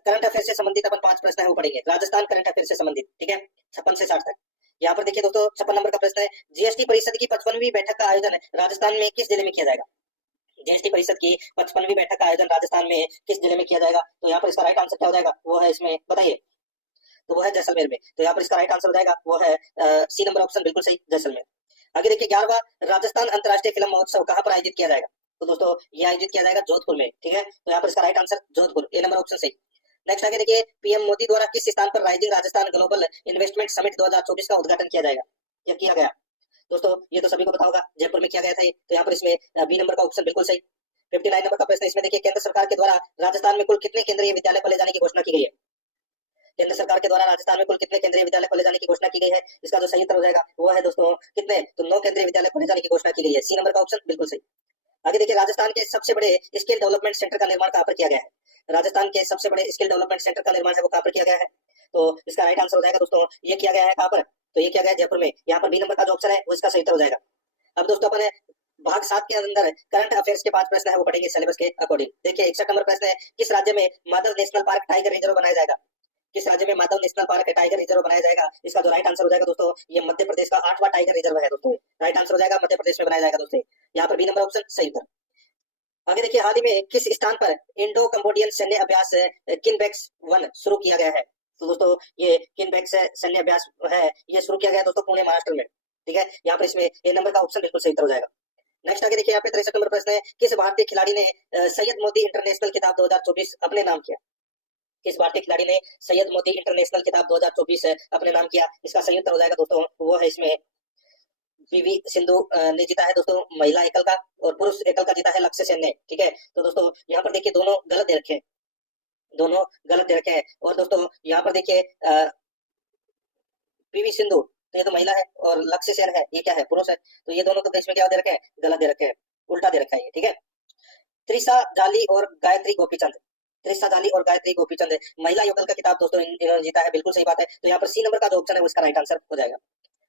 करंट अफेयर से संबंधित अपन 5 प्रश्न है वो पढ़ेंगे, राजस्थान करंट अफेयर से संबंधित। ठीक है, 56 से 60 तक। यहाँ पर देखिए दोस्तों 56 नंबर का प्रश्न है, जीएसटी परिषद की 55वीं बैठक का आयोजन राजस्थान में किस जिले में किया जाएगा? जीएसटी परिषद की 55वीं बैठक का आयोजन राजस्थान में किस जिले में किया जाएगा? तो यहाँ पर इसका राइट आंसर क्या हो जाएगा? वो है इसमें बताइए, तो वो है जैसलमेर में। तो यहाँ पर इसका राइट आंसर हो जाएगा वो है सी नंबर ऑप्शन बिल्कुल सही, जैसलमेर। आगे देखिए 11वां राजस्थान अंतर्राष्ट्रीय फिल्म महोत्सव कहाँ पर आयोजित किया जाएगा? तो दोस्तों ये आयोजित किया जाएगा जोधपुर में। ठीक है, तो यहाँ पर इसका राइट आंसर जोधपुर, ए नंबर ऑप्शन सही। नेक्स्ट आगे देखिए पीएम मोदी द्वारा किस स्थान पर rising Rajasthan global investment summit 2024 का उद्घाटन किया जाएगा या किया गया? दोस्तों ये तो सभी को पता होगा, जयपुर में किया गया था ये। तो यहाँ पर इसमें बी नंबर का ऑप्शन बिल्कुल सही। 59 नंबर का प्रश्न इसमें देखिए केंद्र सरकार के द्वारा राजस्थान में कुल कितने केंद्रीय विद्यालय खोले जाने की घोषणा की गई है? केंद्र सरकार के द्वारा राजस्थान में कुल कितने केंद्रीय विद्यालय खोले जाने की घोषणा की गई है? इसका जो सही उत्तर हो जाएगा वो है दोस्तों कितने? तो 9 केंद्रीय विद्यालय खोले जाने की घोषणा की गई है, सी नंबर का ऑप्शन बिल्कुल सही। आगे देखिए राजस्थान के सबसे बड़े स्किल डेवलपमेंट सेंटर का निर्माण कहाँ पर किया गया है? राजस्थान के सबसे बड़े स्किल डेवलपमेंट सेंटर का निर्माण है वो कहाँ पर किया गया है? तो इसका राइट आंसर हो जाएगा दोस्तों ये किया गया है कहाँ पर? तो ये किया गया है जयपुर में। यहाँ पर बी नंबर का जो ऑप्शन है वो इसका सही उत्तर हो जाएगा। अब दोस्तों अपन भाग 7 के अंदर करंट अफेयर्स के 5 प्रश्न है वो पढ़ेंगे सिलेबस के अकॉर्डिंग। देखिए 61 नंबर प्रश्न है, किस राज्य में Madhav national park tiger reserve बनाया जाएगा? किस राज्य में Madhav national park tiger reserve बनाया जाएगा? इसका जो राइट आंसर हो जाएगा दोस्तों ये मध्य प्रदेश का 8वां टाइगर रिजर्व है दोस्तों। राइट आंसर हो जाएगा मध्य प्रदेश में बनाया जाएगा दोस्तों। यहाँ पर बी नंबर ऑप्शन सही उत्तर। आगे देखिए हाल ही में किस स्थान पर इंडो कंबोडियन सैन्य अभ्यास किनबेक्स 1 शुरू किया गया है? तो दोस्तों ये किनबेक्स सैन्य अभ्यास है ये शुरू किया गया दोस्तों पुणे महाराष्ट्र में। ठीक है, यहाँ पर इसमें ए नंबर का ऑप्शन बिल्कुल सही उत्तर हो जाएगा। नेक्स्ट आगे देखिए यहाँ पे 63 नंबर प्रश्न है, किस भारतीय खिलाड़ी ने सैयद मोदी इंटरनेशनल खिताब 2024 अपने नाम किया? किस भारतीय खिलाड़ी ने सैयद मोदी इंटरनेशनल खिताब 2024 अपने नाम किया? इसका सही उत्तर हो जाएगा दोस्तों वो है इसमें पीवी सिंधु ने जीता है दोस्तों महिला एकल का, और पुरुष एकल का जीता है लक्ष्य सेन ने। ठीक है, तो दोस्तों यहाँ पर देखिए दोनों गलत दे रखे हैं, दोनों गलत दे रखे हैं। और दोस्तों यहाँ पर देखिए पीवी सिंधु तो ये तो महिला है, और लक्ष्य सेन है ये क्या है, पुरुष है। तो ये दोनों तो इसमें क्या दे रखे हैं, गलत दे रखे हैं, उल्टा दे रखा है ये। ठीक है, त्रिशा जाली और गायत्री गोपीचंद, त्रिशा जाली और गायत्री गोपीचंद महिला युगल का खिताब दोस्तों इन्होंने जीता है, बिल्कुल सही बात है। तो यहाँ पर सी नंबर का जो ऑप्शन है वो इसका राइट आंसर हो जाएगा।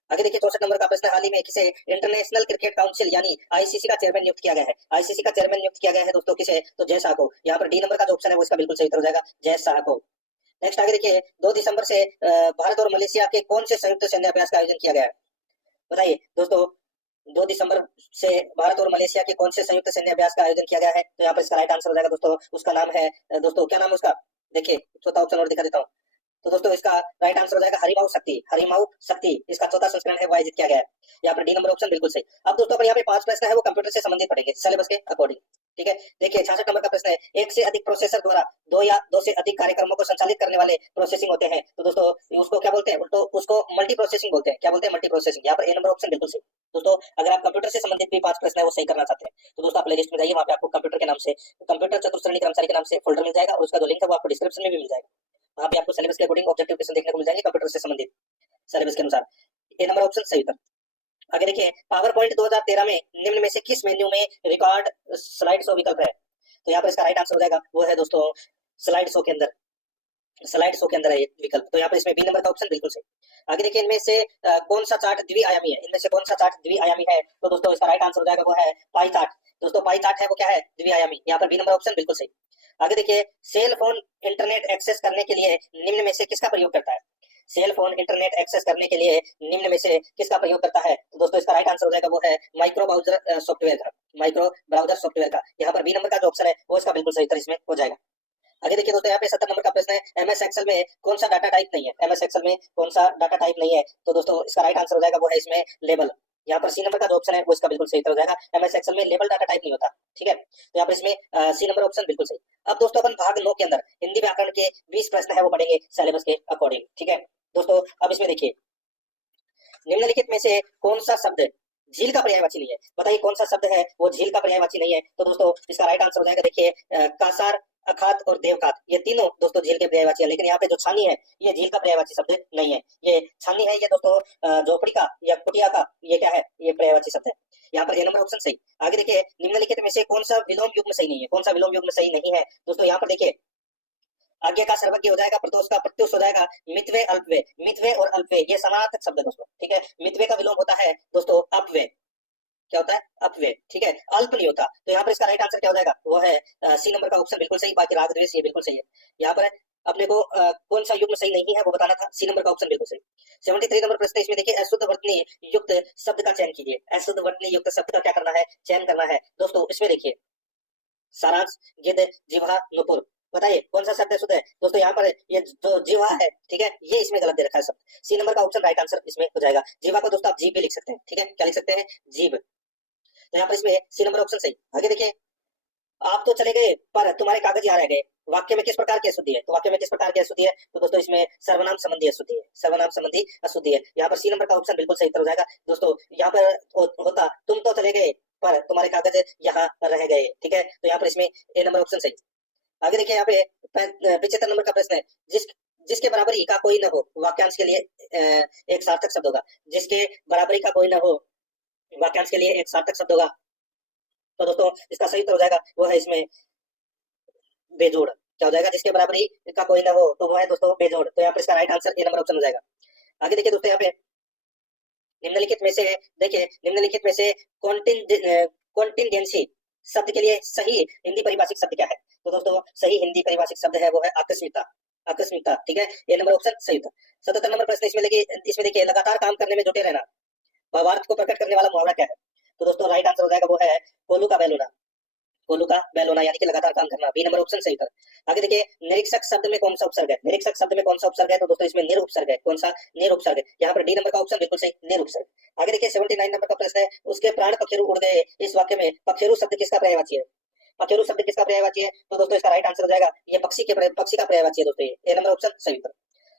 आगे देखिए 64 नंबर का प्रश्न, हाल ही में किसे इंटरनेशनल क्रिकेट काउंसिल यानी आईसीसी का चेयरमैन नियुक्त किया गया है। आईसीसी का चेयरमैन नियुक्त किया गया है दोस्तों किसे, तो जय शाह को। यहाँ पर डी नंबर का जो ऑप्शन है वो इसका बिल्कुल सही उत्तर हो जाएगा, जय शाह को। नेक्स्ट आगे देखिए 2 दिसंबर से भारत और मलेशिया के कौन से संयुक्त सैन्य अभ्यास का आयोजन किया गया है, बताइए दोस्तों। 2 दिसंबर से भारत और मलेशिया के कौन से संयुक्त सैन्य अभ्यास का आयोजन किया गया है, तो यहाँ पर इसका राइट आंसर हो जाएगा दोस्तों, उसका नाम है दोस्तों, क्या नाम है उसका, देखिए चौथा ऑप्शन और दिखा देता हूँ। तो दोस्तों इसका राइट आंसर हो जाएगा हरिमाऊ शक्ति, हरिमाऊ शक्ति इसका चौथा संस्करण है वो आयोजित किया गया है। यहाँ पर डी नंबर ऑप्शन बिल्कुल सही। अब दोस्तों पर यहाँ पे 5 प्रश्न है वो कंप्यूटर से संबंधित पढ़ेंगे सिलेबस के अकॉर्डिंग। ठीक है, देखिए 66 नंबर का प्रश्न है, एक से अधिक प्रोसेसर द्वारा 2 या 2 से अधिक कार्यक्रमों को संचालित करने वाले प्रोसेसिंग होते हैं, तो दोस्तों उसको क्या बोलते हैं, तो उसको मल्टी प्रोसेसिंग बोलते हैं। क्या बोलते हैं, मल्टी प्रोसेसिंग। यहाँ पर ए नंबर ऑप्शन बिल्कुल सही। दोस्तों अगर आप कंप्यूटर से संबंधित भी 5 प्रश्न है वो सही करना चाहते हैं तो दोस्तों आप प्लेलिस्ट में जाइए, वहाँ पे आपको कंप्यूटर के नाम से, कंप्यूटर चतुर्श्रेणी कर्मचारी के नाम से फोल्डर मिल जाएगा, और उसका जो लिंक है वो आपको डिस्क्रिप्शन में भी मिल जाएगा। वहाँ पे आपको सिलेबस के अकॉर्डिंग ऑब्जेक्टिव क्वेश्चन देखने को मिल जाएंगे कंप्यूटर से संबंधित सिलेबस के अनुसार। ए नंबर ऑप्शन सही उत्तर। आगे देखिए पावर पॉइंट 2013 में निम्न में से किस मेन्यू में रिकॉर्ड स्लाइड शो विकल्प है, तो यहाँ पर इसका राइट आंसर हो जाएगा वो है दोस्तों स्लाइड शो के अंदर, स्लाइड शो के अंदर है ये विकल्प। तो यहाँ पर इसमें बी नंबर का ऑप्शन बिल्कुल सही। आगे देखिए इनमें से कौन सा चार्ट द्विआयामी है, इनमें से कौन सा चार्ट द्विआयामी है, तो दोस्तों इसका राइट आंसर हो जाएगा वो है पाई चार्ट। दोस्तों पाई चार्ट है वो क्या है, द्विआयामी। यहाँ पर बी नंबर ऑप्शन बिल्कुल सही। आगे देखिए सेल फोन इंटरनेट एक्सेस करने के लिए निम्न में से किसका प्रयोग करता है, सेल फोन इंटरनेट एक्सेस करने के लिए निम्न में से किसका प्रयोग करता है, तो दोस्तों इसका राइट आंसर हो जाएगा वो है माइक्रो ब्राउजर सॉफ्टवेयर का, माइक्रो ब्राउजर सॉफ्टवेयर का। यहाँ पर बी नंबर का जो ऑप्शन है वो इसका बिल्कुल सही उत्तर इसमें हो जाएगा। आगे देखिए दोस्तों यहाँ पे 70 नंबर का प्रश्न है, एमएस एक्सेल में कौन सा डाटा टाइप नहीं है, एमएस एक्सेल में कौन सा डाटा टाइप नहीं है, तो दोस्तों इसका राइट आंसर हो जाएगा वो है इसमें लेबल। यहाँ पर सी नंबर का जो ऑप्शन है वो इसका बिल्कुल सही उत्तर हो जाएगा, एमएस एक्सेल में लेबल डाटा टाइप नहीं होता। ठीक है, तो यहाँ पर इसमें सी नंबर ऑप्शन बिल्कुल सही। अब दोस्तों अपन भाग 9 के अंदर हिंदी व्याकरण के 20 प्रश्न है वो पढ़ेंगे सिलेबस के अकॉर्डिंग। ठीक है दोस्तों, अब इसमें देखिए निम्नलिखित में से कौन सा शब्द झील का पर्यायवाची नहीं है, बताइए कौन सा शब्द है वो झील का पर्यायवाची नहीं है, तो दोस्तों इसका राइट आंसर हो जाएगा देखिए कासार, अखात और देवकात, ये तीनों दोस्तों झील के पर्यायवाची है। लेकिन यहाँ पे जो छानी है ये झील का पर्यायवाची शब्द नहीं है, ये छानी है ये दोस्तों झोपड़ी का या कुटिया का ये क्या है, ये पर्यायवाची शब्द है। यहाँ पर ए नंबर ऑप्शन सही। आगे देखिए निम्नलिखित में से कौन सा विलोम युग्म सही नहीं है, कौन सा विलोम युग्म सही नहीं है, दोस्तों यहाँ पर देखिए आज्ञा का सर्वज्ञ हो जाएगा, प्रतोष का प्रत्युष हो जाएगा, मितवे अल्पवे, मितवे और अल्पवे ये समानार्थक शब्द है दोस्तों। ठीक है, मितवे का विलोम होता है दोस्तों अपवे, क्या होता है अपवे। ठीक है, अल्प नहीं होता। तो यहाँ पर इसका राइट आंसर क्या हो जाएगा वो है सी नंबर का ऑप्शन बिल्कुल सही। बाकी राग द्वेष ये बिल्कुल सही है। यहाँ पर अपने को कौन सा युग्म सही नहीं है वो बताना था, सी नंबर का ऑप्शन बिल्कुल सही। 73 नंबर प्रश्न इसमें देखिए अशुद्ध वर्तनी युक्त शब्द का चयन कीजिए, अशुद्ध वर्तनी युक्त शब्द का क्या करना है, चयन करना है। दोस्तों इसमें देखिए सारांश, गिद्ध, जिह्वा, नुपुर, बताइए कौन सा शब्द शुद्ध है, दोस्तों यहाँ पर ये जो जीवा है ठीक है ये इसमें गलत दे रखा है शब्द, सी नंबर का ऑप्शन राइट आंसर इसमें हो जाएगा। जीवा को दोस्तों आप जीभ भी लिख सकते हैं। ठीक है, क्या लिख सकते हैं, जीभ। तो यहाँ पर इसमें सी नंबर ऑप्शन सही। आगे देखिए आप तो चले गए पर तुम्हारे कागज यहाँ रह गए, वाक्य में किस प्रकार की अशुद्धि है, तो वाक्य में किस प्रकार की अशुद्धि है, तो दोस्तों इसमें सर्वनाम संबंधी अशुद्धि है, सर्वनाम संबंधी अशुद्धि है। यहाँ पर सी नंबर का ऑप्शन बिल्कुल सही उत्तर हो जाएगा। दोस्तों यहाँ पर होता तुम तो चले गए पर तुम्हारे कागज यहाँ रह गए। ठीक है, तो यहाँ पर इसमें ए नंबर ऑप्शन सही। आगे देखिए यहाँ पे 75 नंबर का प्रश्न है, जिसके बराबरी का कोई न हो वाक्यांश के लिए एक सार्थक शब्द होगा, जिसके बराबरी का कोई न हो वाक्यांश के लिए एक सार्थक शब्द होगा, तो दोस्तों इसका सही उत्तर हो जाएगा वो है इसमें बेजोड़। क्या हो जाएगा, जिसके बराबरी का कोई ना हो तो वो है दोस्तों बेजोड़। तो यहाँ पर इसका right answer A number option हो जाएगा। आगे देखिए दोस्तों यहाँ पे निम्नलिखित में से देखिए निम्नलिखित में से कॉन्टिंजेंसी शब्द के लिए सही हिंदी परिभाषिक शब्द क्या है, तो दोस्तों सही हिंदी परिभाषिक शब्द है वो है आकस्मिकता, आकस्मिकता। ठीक है, ए नंबर ऑप्शन सही था। 77 नंबर प्रश्न इसमें देखिए लगातार काम करने में जुटे रहना भावार्थ को प्रकट करने वाला मुहावरा क्या है, तो दोस्तों राइट आंसर हो जाएगा वो है कोलू का बैल होना, कोलू का बैल होना यानी कि लगातार काम करना, बी नंबर ऑप्शन सही था। आगे देखिए निरीक्षक शब्द में कौन सा उपसर्ग है, निरीक्षक शब्द में कौन सा उपसर्ग है, तो दोस्तों इसमें निरुपसर्ग है, कौन सा निरुपसर्ग, यहाँ पर डी नंबर का ऑप्शन बिल्कुल सही निरुपसर्ग। आगे देखिए 79 नंबर का प्रश्न है, उसके प्राण पखेरु उड़ गए, इस वाक्य में पखेरु शब्द किसका पर्यायवाची है, पखेरु शब्द किसका पर्यायवाची है, तो दोस्तों इसका राइट आंसर हो जाएगा ये पक्षी का पर्यायवाची है दोस्तों, ए नंबर ऑप्शन सही उत्तर।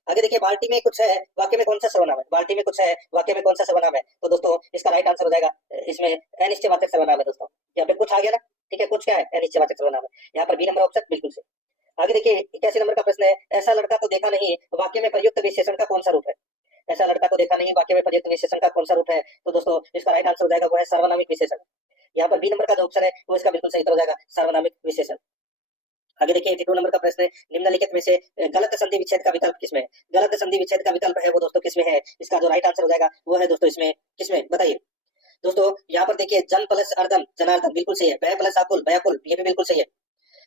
आगे देखिए बाल्टी में कुछ है, वाक्य में कौन सा सर्वनाम है? बाल्टी में कुछ है, वाक्य में कौन सा सर्वनाम है? तो दोस्तों इसका राइट आंसर हो जाएगा इसमें अनिश्चयवाचक सर्वनाम है दोस्तों। यहाँ पे कुछ आ गया ना, ठीक है, कुछ क्या है? अनिश्चयवाचक सर्वनाम है। यहाँ पर बी नंबर ऑप्शन बिल्कुल सही। आगे देखिए 81 नंबर का प्रश्न है, ऐसा लड़का तो देखा नहीं, वाक्य में प्रयुक्त विशेषण का कौन सा रूप है? ऐसा लड़का तो देखा नहीं, वाक्य में प्रयुक्त विशेषण का कौन सा रूप है? तो दोस्तों इसका राइट आंसर हो जाएगा वो है सार्वनामिक विशेषण। यहाँ पर बी नंबर का जो ऑप्शन है वो इसका बिल्कुल सही उत्तर हो जाएगा, सार्वनामिक विशेषण। आगे देखिए 82 नंबर का प्रश्न है, निम्नलिखित में से गलत संधि विच्छेद का विकल्प किसमें है? गलत संधि विच्छेद का विकल्प है वो दोस्तों किसमें है? इसका जो राइट आंसर हो जाएगा वो है दोस्तों इसमें, किसमें बताइए दोस्तों? यहाँ पर देखिए जन प्लस अर्दन जनार्दन बिल्कुल सही है, भय प्लस आकुल भयाकुल ये भी बिल्कुल सही है।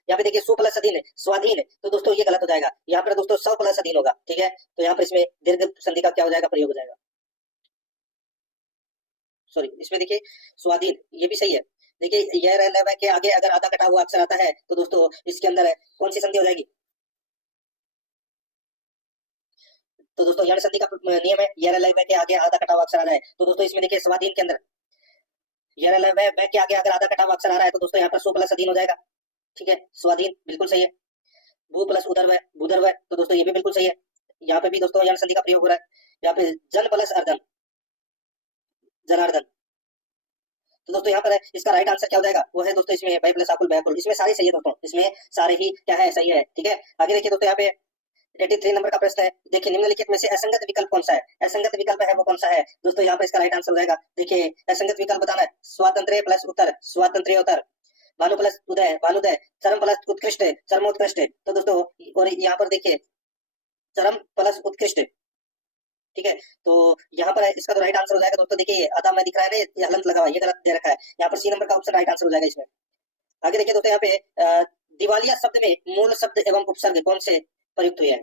यहाँ पे देखिए सु प्लस अधीन स्वाधीन, तो दोस्तों ये गलत हो जाएगा। यहाँ पर दोस्तों सौ प्लस अधीन होगा, ठीक है, तो यहाँ पर इसमें दीर्घ संधि का क्या हो जाएगा? प्रयोग हो जाएगा, सॉरी इसमें देखिए स्वाधीन ये भी सही है। देखिए यह रह के आगे अगर आधा कटा हुआ अक्षर आता है तो दोस्तों इसके अंदर कौन सी संधि हो जाएगी? तो दोस्तों यण संधि का नियम है, यह रह के आगे आधा कटा हुआ अक्षर आ रहा है, तो दोस्तों इसमें देखिए स्वाधीन के अंदर यह रह के आगे अगर आधा कटा हुआ अक्षर आ रहा है तो दोस्तों यहाँ पर सु प्लस अधीन हो जाएगा, ठीक है, स्वाधीन बिल्कुल सही है। भू प्लस उदर्व भूदर्व, तो दोस्तों ये भी बिल्कुल सही है। यहाँ पे भी दोस्तों यण संधि का प्रयोग हो रहा है। यहाँ पे जन प्लस अर्दन जनार्दन, तो दोस्तों यहाँ पर है इसका राइट आंसर क्या हो जाएगा? वो है दोस्तों इसमें भय प्लस आकुल भयाकुल, इसमें सारे सही है दोस्तों, इसमें सारे ही क्या है? सही है, ठीक है। आगे देखिए दोस्तों यहाँ पे 83 नंबर का प्रश्न है, देखिए निम्नलिखित में से असंगत विकल्प कौन सा है? असंगत विकल्प है वो कौन सा है? दोस्तों यहाँ पे इसका राइट आंसर हो जाएगा, देखिए असंगत विकल्प बताना है, स्वातंत्र्य प्लस उत्तर स्वातंत्र्य उत्तर, भानु प्लस उदय भानुदय, चरम प्लस उत्कृष्ट चरमोत्कृष्ट, तो दोस्तों और यहाँ पर देखिए चरम प्लस उत्कृष्ट, ठीक है, तो यहाँ पर इसका तो राइट आंसर हो जाएगा दोस्तों, देखिए आधा में दिख रहा है ना ये हलंत लगा हुआ ये गलत दे रखा है, यहाँ पर सी नंबर का ऑप्शन राइट आंसर हो जाएगा इसमें। आगे देखिए दोस्तों यहाँ पे दिवालिया शब्द में मूल शब्द एवं उपसर्ग कौन से प्रयुक्त हुए हैं?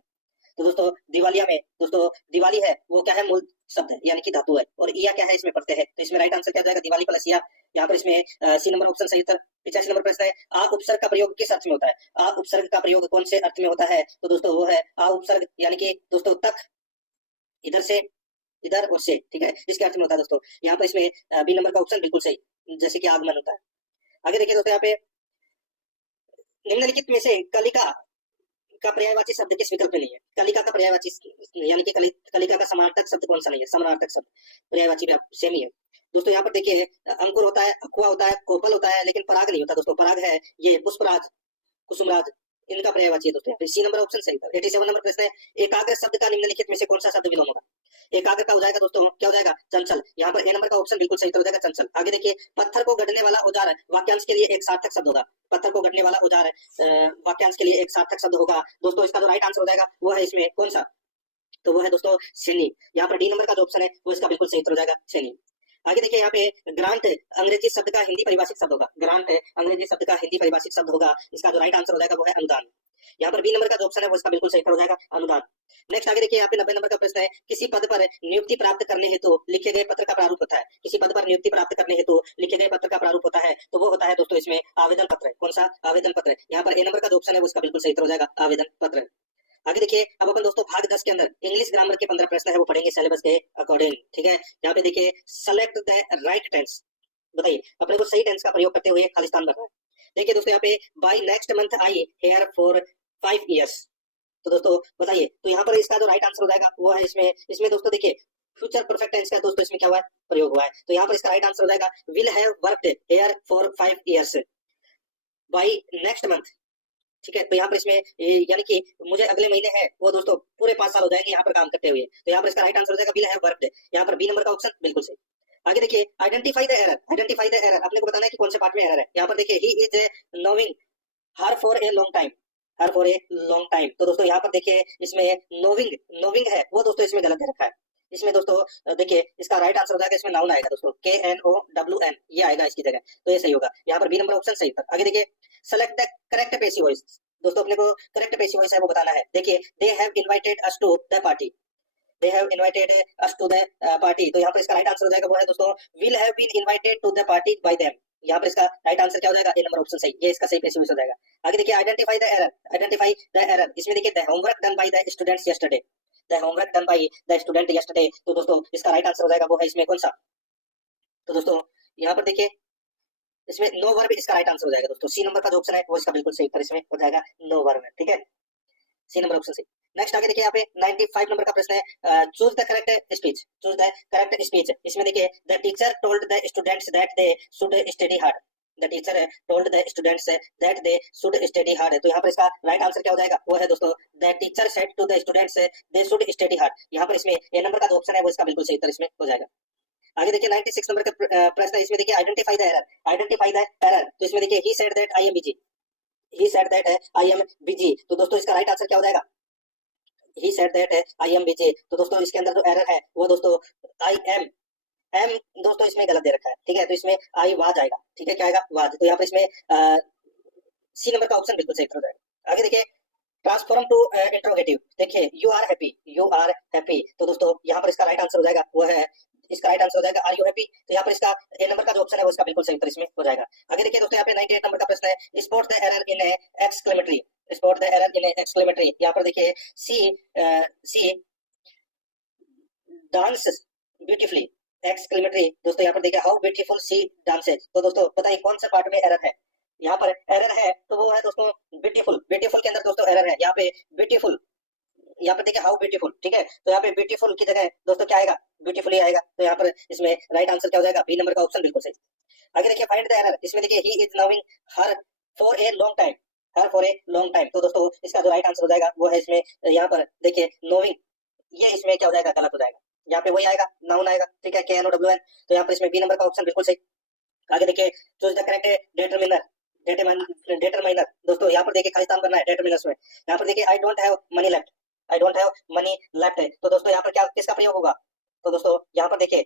तो दोस्तों दिवालिया में दोस्तों दिवाली है वो क्या है? मूल शब्द है यानी कि धातु है, और या क्या है? इसमें पढ़ते हैं, तो इसमें राइट आंसर क्या हो जाएगा? दिवाली प्लस या। यहाँ पर इसमें सी नंबर ऑप्शन सही उत्तर। 85 नंबर प्रश्न है, आ उपसर्ग का प्रयोग किस अर्थ में होता है? आ उपसर्ग का प्रयोग कौन से अर्थ में होता है? तो दोस्तों वो है आ उपसर्ग यानी कि दोस्तों तक, इधर से इधर और से, ठीक है, इसके अर्थ में होता है दोस्तों। यहाँ पर इसमें बी नंबर का ऑप्शन बिल्कुल सही, जैसे कि आगमन होता है। आगे देखिए दोस्तों यहाँ पे निम्नलिखित में से कलिका का पर्यायवाची शब्द किस विकल्प में नहीं है? कलिका का पर्यायवाची यानी कि कलिका का समानार्थक शब्द कौन सा नहीं है? समानार्थक शब्द पर्यायवाची में सेम ही है दोस्तों। यहाँ पर देखिए अंकुर होता है, अखुआ होता है, कोपल होता है, लेकिन पराग नहीं होता दोस्तों। पराग है ये पुष्पराज कुसुमराज, इनका पर्यायवाची है दोस्तों। सी नंबर ऑप्शन सही था। 87 नंबर प्रश्न है, एकाग्र शब्द का निम्नलिखित में से कौन सा शब्द विलोम होगा? एकाग्र का हो जाएगा दोस्तों क्या हो जाएगा? चंचल। यहाँ पर ए नंबर का ऑप्शन बिल्कुल सही हो जाएगा, चंचल। आगे देखिए पत्थर को गढ़ने वाला औजार वाक्यांश के लिए एक सार्थक शब्द होगा। पत्थर को गढ़ने वाला औजार वाक्यांश के लिए एक सार्थक शब्द होगा दोस्तों। इसका जो राइट आंसर हो जाएगा वो है इसमें कौन सा? तो वो है दोस्तों सैनी। यहाँ पर डी नंबर का जो ऑप्शन है वो इसका बिल्कुल सही हो जाएगा, सैनी। आगे देखिए यहाँ पे ग्रांट अंग्रेजी शब्द का हिंदी परिभाषित शब्द होगा। ग्रांट अंग्रेजी शब्द का हिंदी परिभाषित शब्द होगा। इसका जो राइट आंसर हो जाएगा वो है अनुदान। यहाँ पर बी नंबर का जो ऑप्शन है वो इसका बिल्कुल सही हो जाएगा, अनुदान। नेक्स्ट आगे देखिए यहाँ पे 90 नंबर का प्रश्न है, किसी पद पर नियुक्ति प्राप्त करने हेतु लिखे गए पत्र का प्रारूप होता है। किसी पद पर नियुक्ति प्राप्त करने हेतु लिखे गए पत्र का प्रारूप होता है, तो वो होता है दोस्तों इसमें आवेदन पत्र। कौन सा? आवेदन पत्र। यहाँ पर ए नंबर का जो ऑप्शन है वो इसका बिल्कुल सही हो जाएगा, आवेदन पत्र। आगे देखिए अब अपन दोस्तों भाग 10 के अंदर इंग्लिश ग्रामर के 15 प्रश्न है वो पढ़ेंगे सिलेबस के अकॉर्डिंग, ठीक है। यहाँ पे देखिए सेलेक्ट द राइट टेंस, बताइए अपने को सही टेंस का प्रयोग करते हुए खालिस्तान भरना है। देखिए दोस्तों यहाँ पे by next month I here for 5 years, तो दोस्तों बताइए, तो यहाँ पर इसका जो राइट आंसर हो जाएगा वो है इसमें दोस्तों देखिए फ्यूचर परफेक्ट टेंस का दोस्तों इसमें क्या हुआ है? प्रयोग हुआ है। तो यहाँ पर इसका राइट आंसर हो जाएगा will have worked here for 5 years by next month, ठीक है। तो यहाँ पर इसमें यानी कि मुझे अगले महीने है वो दोस्तों पूरे 5 साल हो जाएंगे यहाँ पर काम करते हुए, तो यहाँ पर इसका राइट आंसर हो जाएगा विल हैव वर्कड। यहाँ पर बी नंबर का ऑप्शन बिल्कुल सही। आगे देखिए identify the error. Identify the error अपने को बताना है कि कौन से पार्ट में एरर है। यहाँ पर देखिए he is नोविंग her for a long time, her for a long time, तो दोस्तों यहाँ पर देखिए इसमें नोविंग है वो दोस्तों इसमें गलत दे रखा है। इसमें दोस्तों देखिए इसका राइट आंसर हो जाएगा, इसमें नाउन आएगा दोस्तों, KNOWN ये आएगा इसकी जगह, तो ये सही होगा। यहाँ पर बी नंबर ऑप्शन सही था। आगे देखिए select the correct passive voice, दोस्तों अपने को करेक्ट पैसिव वॉइस है वो बताना है। देखिए they have invited us to the party, they have invited us to the party, तो यहाँ पर इसका राइट आंसर हो जाएगा वो है दोस्तों will have been invited to the party by them. यहाँ पर इसका राइट आंसर क्या हो जाएगा? ए नंबर ऑप्शन सही, ये इसका सही पैसिव वॉइस हो जाएगा। आगे देखिए identify the error. Identify the error इसमें देखिए the homework done by the students yesterday, the homework done by the student yesterday, तो दोस्तों इसका राइट आंसर हो जाएगा वो है इसमें कौन सा? तो दोस्तों यहाँ पर देखिए इसमें नो वर्ब इसका राइट आंसर हो जाएगा दोस्तों। सी नंबर का जो ऑप्शन है वो इसका बिल्कुल सही, पर इसमें हो जाएगा नो वर्ब, ठीक है, सी नंबर ऑप्शन सही। नेक्स्ट आगे देखिए यहाँ पे 95 नंबर का प्रश्न है, choose the correct speech, choose the correct speech. इसमें देखिए the teacher told the students that they should study hard, the teacher told the students that they should study hard. तो यहाँ पर इसका राइट आंसर क्या हो जाएगा, वो है दोस्तों the teacher said to the students they should study hard. यहाँ पर इसमें ए नंबर का जो ऑप्शन है वो इसका बिल्कुल सही उत्तर इसमें हो जाएगा। आगे देखिए 96 नंबर का प्रश्न है, इसमें देखिए identify the error, identify the error. तो इसमें देखिए he said that I am busy, he said that I am busy. तो दोस्तों इसका राइट आंसर क्या हो जाएगा, he said that I am busy. तो दोस्तों इसके अंदर जो एरर है वो दोस्तों आई एम दोस्तों इसमें गलत दे रखा है, ठीक है, तो इसमें आई वाज आएगा, ठीक है, क्या आएगा, वाज। तो यहाँ पर इसमें सी नंबर का ऑप्शन बिल्कुल सही हो जाएगा। आगे देखिए ट्रांसफॉर्म टू इंट्रोगेटिव, देखिए you are happy, you are happy. तो दोस्तों यहाँ पर इसका राइट आंसर हो जाएगा वो है, इसका राइट आंसर हो जाएगा आर यू हैप्पी। तो यहाँ पर इसका ए नंबर का जो ऑप्शन है वो इसका बिल्कुल सही उत्तर इसमें हो जाएगा। आगे देखिए दोस्तों यहाँ पे 98 नंबर का प्रश्न है, spot the error in exclamatory, spot the error in exclamatory. यहाँ पर देखिए सी डांस ब्यूटीफुली, एक्सक्लेमेटरी। दोस्तों यहाँ पर देखिए हाउ ब्यूटीफुल सी डांसेज। तो दोस्तों बताइए कौन सा पार्ट में एरर है, यहाँ पर एरर है तो वो है दोस्तों ब्यूटीफुल, ब्यूटीफुल के अंदर दोस्तों एरर है, यहाँ पे ब्यूटीफुल, यहाँ पर देखिए हाउ ब्यूटीफुल, ठीक है, तो यहाँ पे ब्यूटीफुल की जगह दोस्तों क्या आएगा, ब्यूटीफुली आएगा। तो यहाँ पर इसमें राइट आंसर क्या हो जाएगा, बी नंबर का ऑप्शन बिल्कुल सही। आगे देखिए फाइंड द एरर, इसमें देखिए he is loving her for a long time, her for a long time. तो दोस्तों इसका जो राइट आंसर हो जाएगा वो है इसमें यहाँ पर देखिए नोविंग, ये इसमें क्या हो जाएगा, गलत हो जाएगा, यहाँ पे वही आएगा, नाउन आएगा, ठीक है, KNOWN। तो यहाँ पर इसमें बी नंबर का ऑप्शन बिल्कुल सही। आगे देखिए choose the correct determiner, determiner. दोस्तों यहाँ पर देखिए खालिस्तान करना है डिटरमिनर्स में। यहाँ पर देखिए I don't have money left, I don't have money left है। तो दोस्तों यहाँ पर क्या किसका प्रयोग होगा, तो दोस्तों यहाँ पर देखिए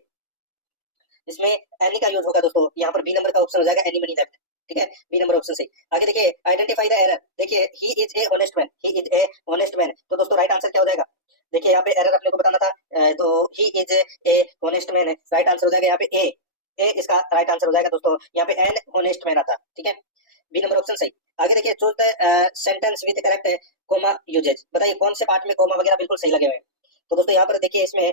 इसमें एनी का यूज होगा दोस्तों, यहाँ पर बी नंबर का ऑप्शन हो जाएगा एनी मनी लेफ्ट, ठीक है, बी नंबर ऑप्शन सही। आगे देखिए आइडेंटिफाई द एरर, देखिए he is a honest man, he is a honest man. तो दोस्तों राइट आंसर क्या हो जाएगा, देखिए यहाँ पे एरर अपने को बताना था, तो he is a honest man है, राइट आंसर हो जाएगा यहाँ पे ए इसका राइट आंसर हो जाएगा दोस्तों, यहाँ पे एन ऑनेस्ट मैन आता, ठीक है, बी नंबर ऑप्शन सही। आगे देखिए choose the sentence with correct comma usages, बताइए कौन से पार्ट में कोमा वगैरह बिल्कुल सही लगे हुए हैं। तो दोस्तों यहाँ पर देखिए इसमें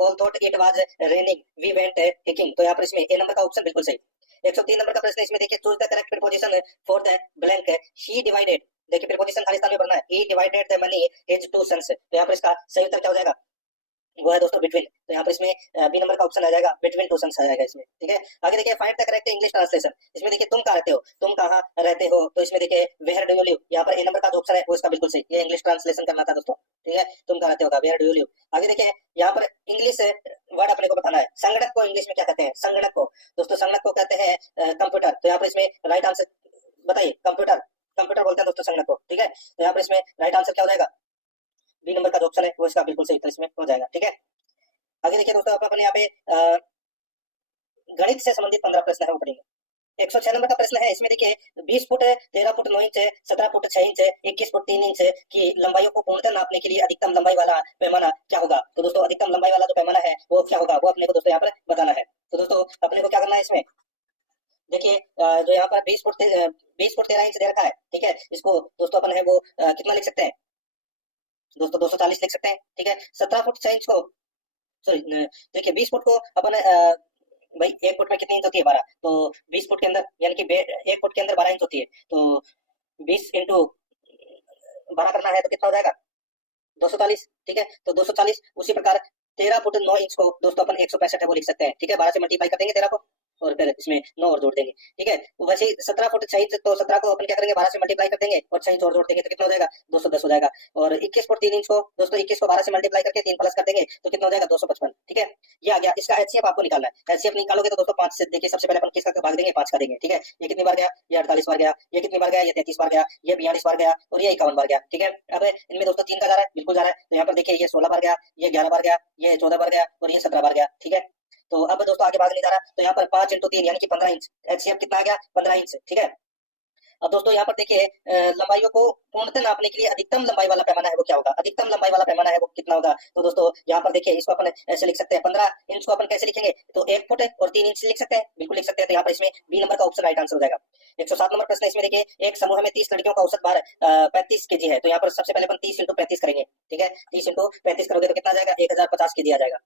all thought it was raining we went hiking. तो यहाँ पर इसमें ए नंबर का ऑप्शन बिल्कुल सही। 103 नंबर का प्रश्न है, इसमें देखिए choose the correct preposition for the blank, he divided. देखिए प्रीपोजिशन खालिस्तान में भरना है, he divided the money his two sons. तो यहाँ पर इसका सही उत्तर क्या हो जाएगा, वो है दोस्तों बिटवीन। तो यहाँ पर इसमें बी नंबर का ऑप्शन आ जाएगा, बिटवीन टू सन्स आ जाएगा इसमें, ठीक है। आगे देखिए find the correct English translation, इसमें देखिए तुम कहाँ रहते हो, तुम कहाँ रहते हो। तो इसमें देखिए वेयर डू यू लिव, यहाँ पर ए नंबर का जो ऑप्शन है वो इसका बिल्कुल सही, ये इंग्लिश ट्रांसलेशन करना था दोस्तों, ठीक है, तुम कहाँ रहते हो, वेयर डू यू लिव। आगे देखिए यहाँ पर इंग्लिश वर्ड अपने को बताना है, संगणक को इंग्लिश में क्या कहते हैं, संगणक को दोस्तों, संगणक को कहते हैं कंप्यूटर। तो यहाँ पर इसमें राइट आंसर बताइए, कंप्यूटर, कंप्यूटर बोलते हैं दोस्तों संगणक को, ठीक है। तो यहाँ पर इसमें राइट आंसर क्या हो जाएगा, बी नंबर का जो ऑप्शन है वो इसका बिल्कुल सही उत्तर इसमें हो जाएगा, ठीक है। आगे देखिए दोस्तों अपन यहाँ पे गणित से संबंधित 15 प्रश्न है वो पढ़ेंगे। 106 नंबर का प्रश्न है, इसमें देखिए 20 foot 13 foot 9 inch 17 foot 6 inch 21 foot 3 inch की लंबाइयों को पूर्णतः नापने के लिए अधिकतम लंबाई वाला पैमाना क्या होगा। तो दोस्तों अधिकतम लंबाई वाला जो पैमाना है वो क्या होगा, वो अपने को दोस्तों यहाँ पर बताना है। तो दोस्तों अपने को क्या करना है इसमें, देखिए जो यहाँ पर 20 फुट 13 इंच दे रखा है, ठीक है, इसको दोस्तों अपन है वो कितना लिख सकते हैं दोस्तों, 240 लिख सकते हैं, ठीक है। 17 फुट 6 इंच को सॉरी देखिए 20 फुट को अपन भाई 1 फुट में कितनी इंच होती है, 12, तो 20 फुट के अंदर यानी कि 1 फुट के अंदर 12 इंच होती है, तो 20 इंटू 12 करना है तो कितना हो जाएगा 240, ठीक है। तो 240 उसी प्रकार 13 फुट 9 इंच को दोस्तों अपन 165 है वो लिख सकते हैं, ठीक है, 12 से मल्टीप्लाई कर देंगे 13 को और फिर इसमें 9 और जोड़ देंगे, ठीक है। वैसे ही 17 फुट 6 इंच, तो 17 को अपन क्या करेंगे 12 से मल्टीप्लाई कर देंगे और 6 इंच और जोड़ देंगे तो कितना हो जाएगा 210 हो जाएगा। और 21 फुट 3 इंच को दोस्तों 21 को 12 से मल्टीप्लाई करके 3 प्लस कर देंगे तो कितना हो जाएगा 255, ठीक है, ये आ गया। इसका एचसीएफ आपको निकालना है, एचसीएफ निकालोगे तो दोस्तों 5 से देखिए सबसे पहले अपन किसका भाग देंगे, 5 का देंगे, ठीक है। ये कितनी बार गया, ये 48 बार गया, ये कितनी बार गया, ये 33 बार गया, ये 42 बार गया और ये 51 बार गया, ठीक है। अब इनमें दोस्तों 3 का जा रहा है, बिल्कुल जा रहा है, तो यहाँ पर देखिए ये 16 बार गया, ये 11 बार गया, ये 14 बार गया और ये 17 बार गया, ठीक है। तो अब दोस्तों आगे भाग नहीं जा रहा, तो यहाँ पर 5 इंटू 3 यानी कि 15 इंच, एचसीएफ कितना आ गया 15 इंच, ठीक है। अब दोस्तों यहाँ पर देखिए लंबाइयों को पूर्णतः नापने के लिए अधिकतम लंबाई वाला पैमाना है वो क्या होगा, अधिकतम लंबाई वाला पैमाना है वो कितना होगा। तो दोस्तों यहाँ पर देखिए इसको अपन ऐसे लिख सकते हैं, 15 इंच को अपन कैसे लिखेंगे, तो 1 फुट और 3 इंच लिख सकते हैं, बिल्कुल लिख सकते हैं। तो यहाँ पर इसमें बी नंबर का ऑप्शन राइट आंसर हो जाएगा। 107 नंबर प्रश्न, इसमें देखिए एक समूह में 30 लड़कियों का औसत भार 35 केजी है। तो यहाँ पर सबसे पहले अपन 30 इंटू 35 करेंगे, ठीक है, 30 इंटू 35 करोगे तो कितना आ जाएगा 1050 केजी आ जाएगा।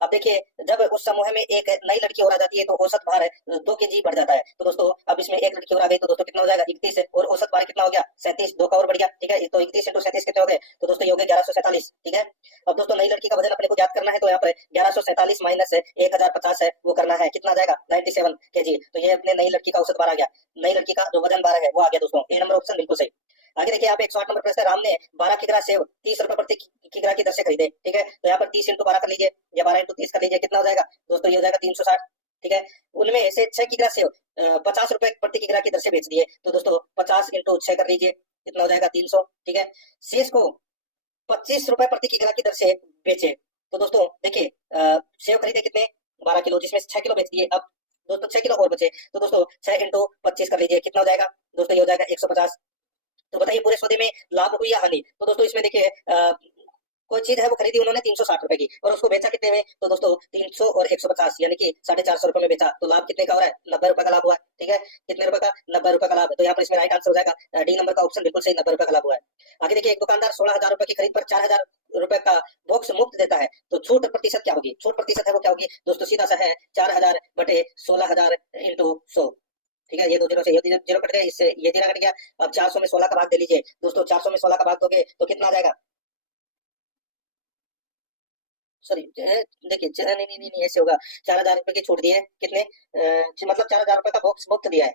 अब देखिए, जब उस समूह में एक नई लड़की और आ जाती है तो औसत भार 2 kg बढ़ जाता है। तो दोस्तों अब इसमें एक लड़की और आ गई तो दोस्तों कितना हो जाएगा 31 और औसत भार कितना हो गया 37, 2 का और बढ़ गया। ठीक है, तो 31 × 37 कितने हो गए? तो दोस्तों ये हो गए 1147। ठीक है, अब दोस्तों नई लड़की का वजन अपने को ज्ञात करना है तो यहाँ पर 1147 माइनस 1050 है, वो करना है, कितना आ जाएगा 97 kg। तो ये अपने नई लड़की का औसत भार आ गया, नई लड़की का जो वजन भार है वो आ गया दोस्तों। ए नंबर ऑप्शन बिल्कुल सही। आगे देखिए यहाँ पे 108 नंबर प्रश्न है, राम ने 12 किग्रा सेव 30 रुपए प्रति किग्रा की दर से खरीदे। ठीक है, तो यहाँ पर 30 × 12 कर लीजिए या 12 × 30 कर लीजिए, कितना हो जाएगा दोस्तों? ये हो जाएगा 360। ठीक है, उनमें से 6 किग्रा सेव 50 रुपए प्रति किग्रा की दर से बेच दिए, तो दोस्तों 50 × 6 कर लीजिए, कितना हो जाएगा 300। ठीक है, शेष को 25 रुपए प्रति किग्रा की दर से बेचे, तो दोस्तों देखिए सेव खरीदे कितने 12 किलो, जिसमें 6 किलो बेच दिए। अब दोस्तों 6 किलो और बचे, तो दोस्तों 6 × 25 कर लीजिए, कितना हो जाएगा दोस्तों? ये हो जाएगा 150। तो बताइए पूरे सौदे में लाभ हुई या हानि? तो दोस्तों इसमें देखिए कोई चीज है वो खरीदी उन्होंने 360 रुपए की और उसको बेचा कितने में? तो दोस्तों 300 और 150 यानी कि 450 रुपए में बेचा, तो लाभ कितने का हो रहा है? 90 रुपए का लाभ हुआ है। ठीक है, कितने रुपए का? 90 रुपए का लाभ है। तो यहाँ पर इसमें राइट आंसर हो जाएगा डी नंबर का ऑप्शन बिल्कुल सही, 90 रुपए का लाभ हुआ है। आगे देखिए, एक दुकानदार 16,000 रुपए की खरीद पर 4,000 रुपए का बॉक्स मुफ्त देता है, तो छूट प्रतिशत क्या होगी? छूट प्रतिशत है वो क्या होगी दोस्तों? सीधा सा है 4,000 बटे 16,000 × 100। ठीक है, ये 2 जीरो से ये जीरो कट गया, इससे ये जीरो कट गया। अब 400 में 16 का भाग दे लीजिए दोस्तों, 400 में 16 का भाग दोगे तो कितना आ जाएगा? सॉरी देखिए नहीं नहीं नहीं ऐसे होगा, 4,000 रुपए की छूट दी है, कितने मतलब 4,000 रुपए का बॉक्स मुफ्त दिया है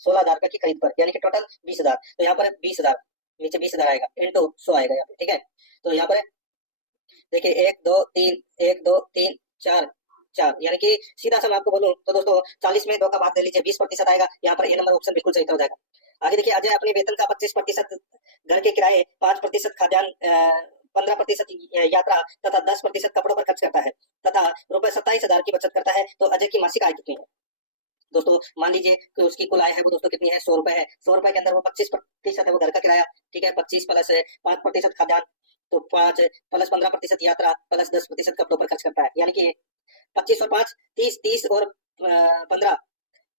16,000 रुपए की खरीद पर, यानी कि टोटल 20,000। तो यहाँ पर 20,000 नीचे 20,000 आएगा इंटू 100 आएगा यहाँ पे। ठीक है, तो यहाँ पर देखिए 1 2 3 1 2 3 4 4, यानी कि सीधा सा मैं आपको बोलूं तो दोस्तों 40 में 2 का भाग दे लीजिए, 20% आएगा। यहाँ पर ए नंबर ऑप्शन बिल्कुल सही हो जाएगा। आगे देखिए, अजय अपने वेतन का 25% घर के किराए, 5% खाद्यान्न, 15% यात्रा तथा 10% कपड़ों पर खर्च करता है तथा रुपए 27,000 की बचत करता है, तो अजय की मासिक आय कितनी है? दोस्तों मान लीजिए कि उसकी कुल आय है वो दोस्तों कितनी है? 100 रुपए है। 100 रुपए के अंदर वो 25% है वो घर का किराया। ठीक है, 25 प्लस 5% खाद्यान्न, तो 5 प्लस 15% यात्रा प्लस 10% कपड़ों पर खर्च करता है, यानी कि 25 और 5 30, 30 और 15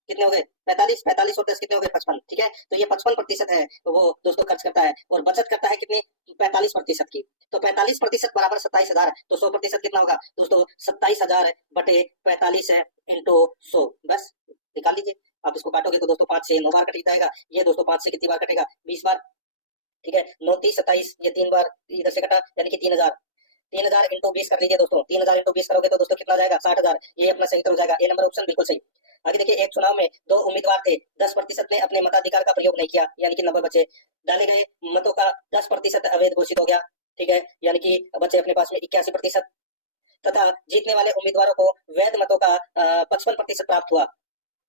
कितने हो गए? 45, 45 और 10 कितने हो गए? 55। ठीक है, तो ये 55% है तो वो दोस्तों खर्च करता है और बचत करता है कितनी? 45% की। तो 45% बराबर 27,000, तो 100% कितना होगा दोस्तों? 27,000 बटे 45 इंटू 100, बस निकाल लीजिए। आप इसको काटोगे तो दोस्तों 5 से 9 बार कट जाएगा, ये दोस्तों 5 से कितनी बार कटेगा? 20 बार। ठीक है, 9 30 27, ये 3 बार इधर से कटा, यानी कि 3,000। 3,000 इंटू 20 कर लीजिए दोस्तों, 3,000 इंटू 20 करोगे तो दोस्तों कितना जाएगा? 60,000। ये अपना सही उत्तर हो जाएगा, ए नंबर ऑप्शन बिल्कुल सही। आगे देखिए, एक चुनाव में 2 उम्मीदवार थे, 10% ने अपने मताधिकार का प्रयोग नहीं किया, यानी कि 90 बचे। डाले गए मतों का 10% अवैध घोषित हो गया। ठीक है, यानी कि बचे अपने पास में 81%, तथा जीतने वाले उम्मीदवारों को वैध मतों का 55% प्राप्त हुआ।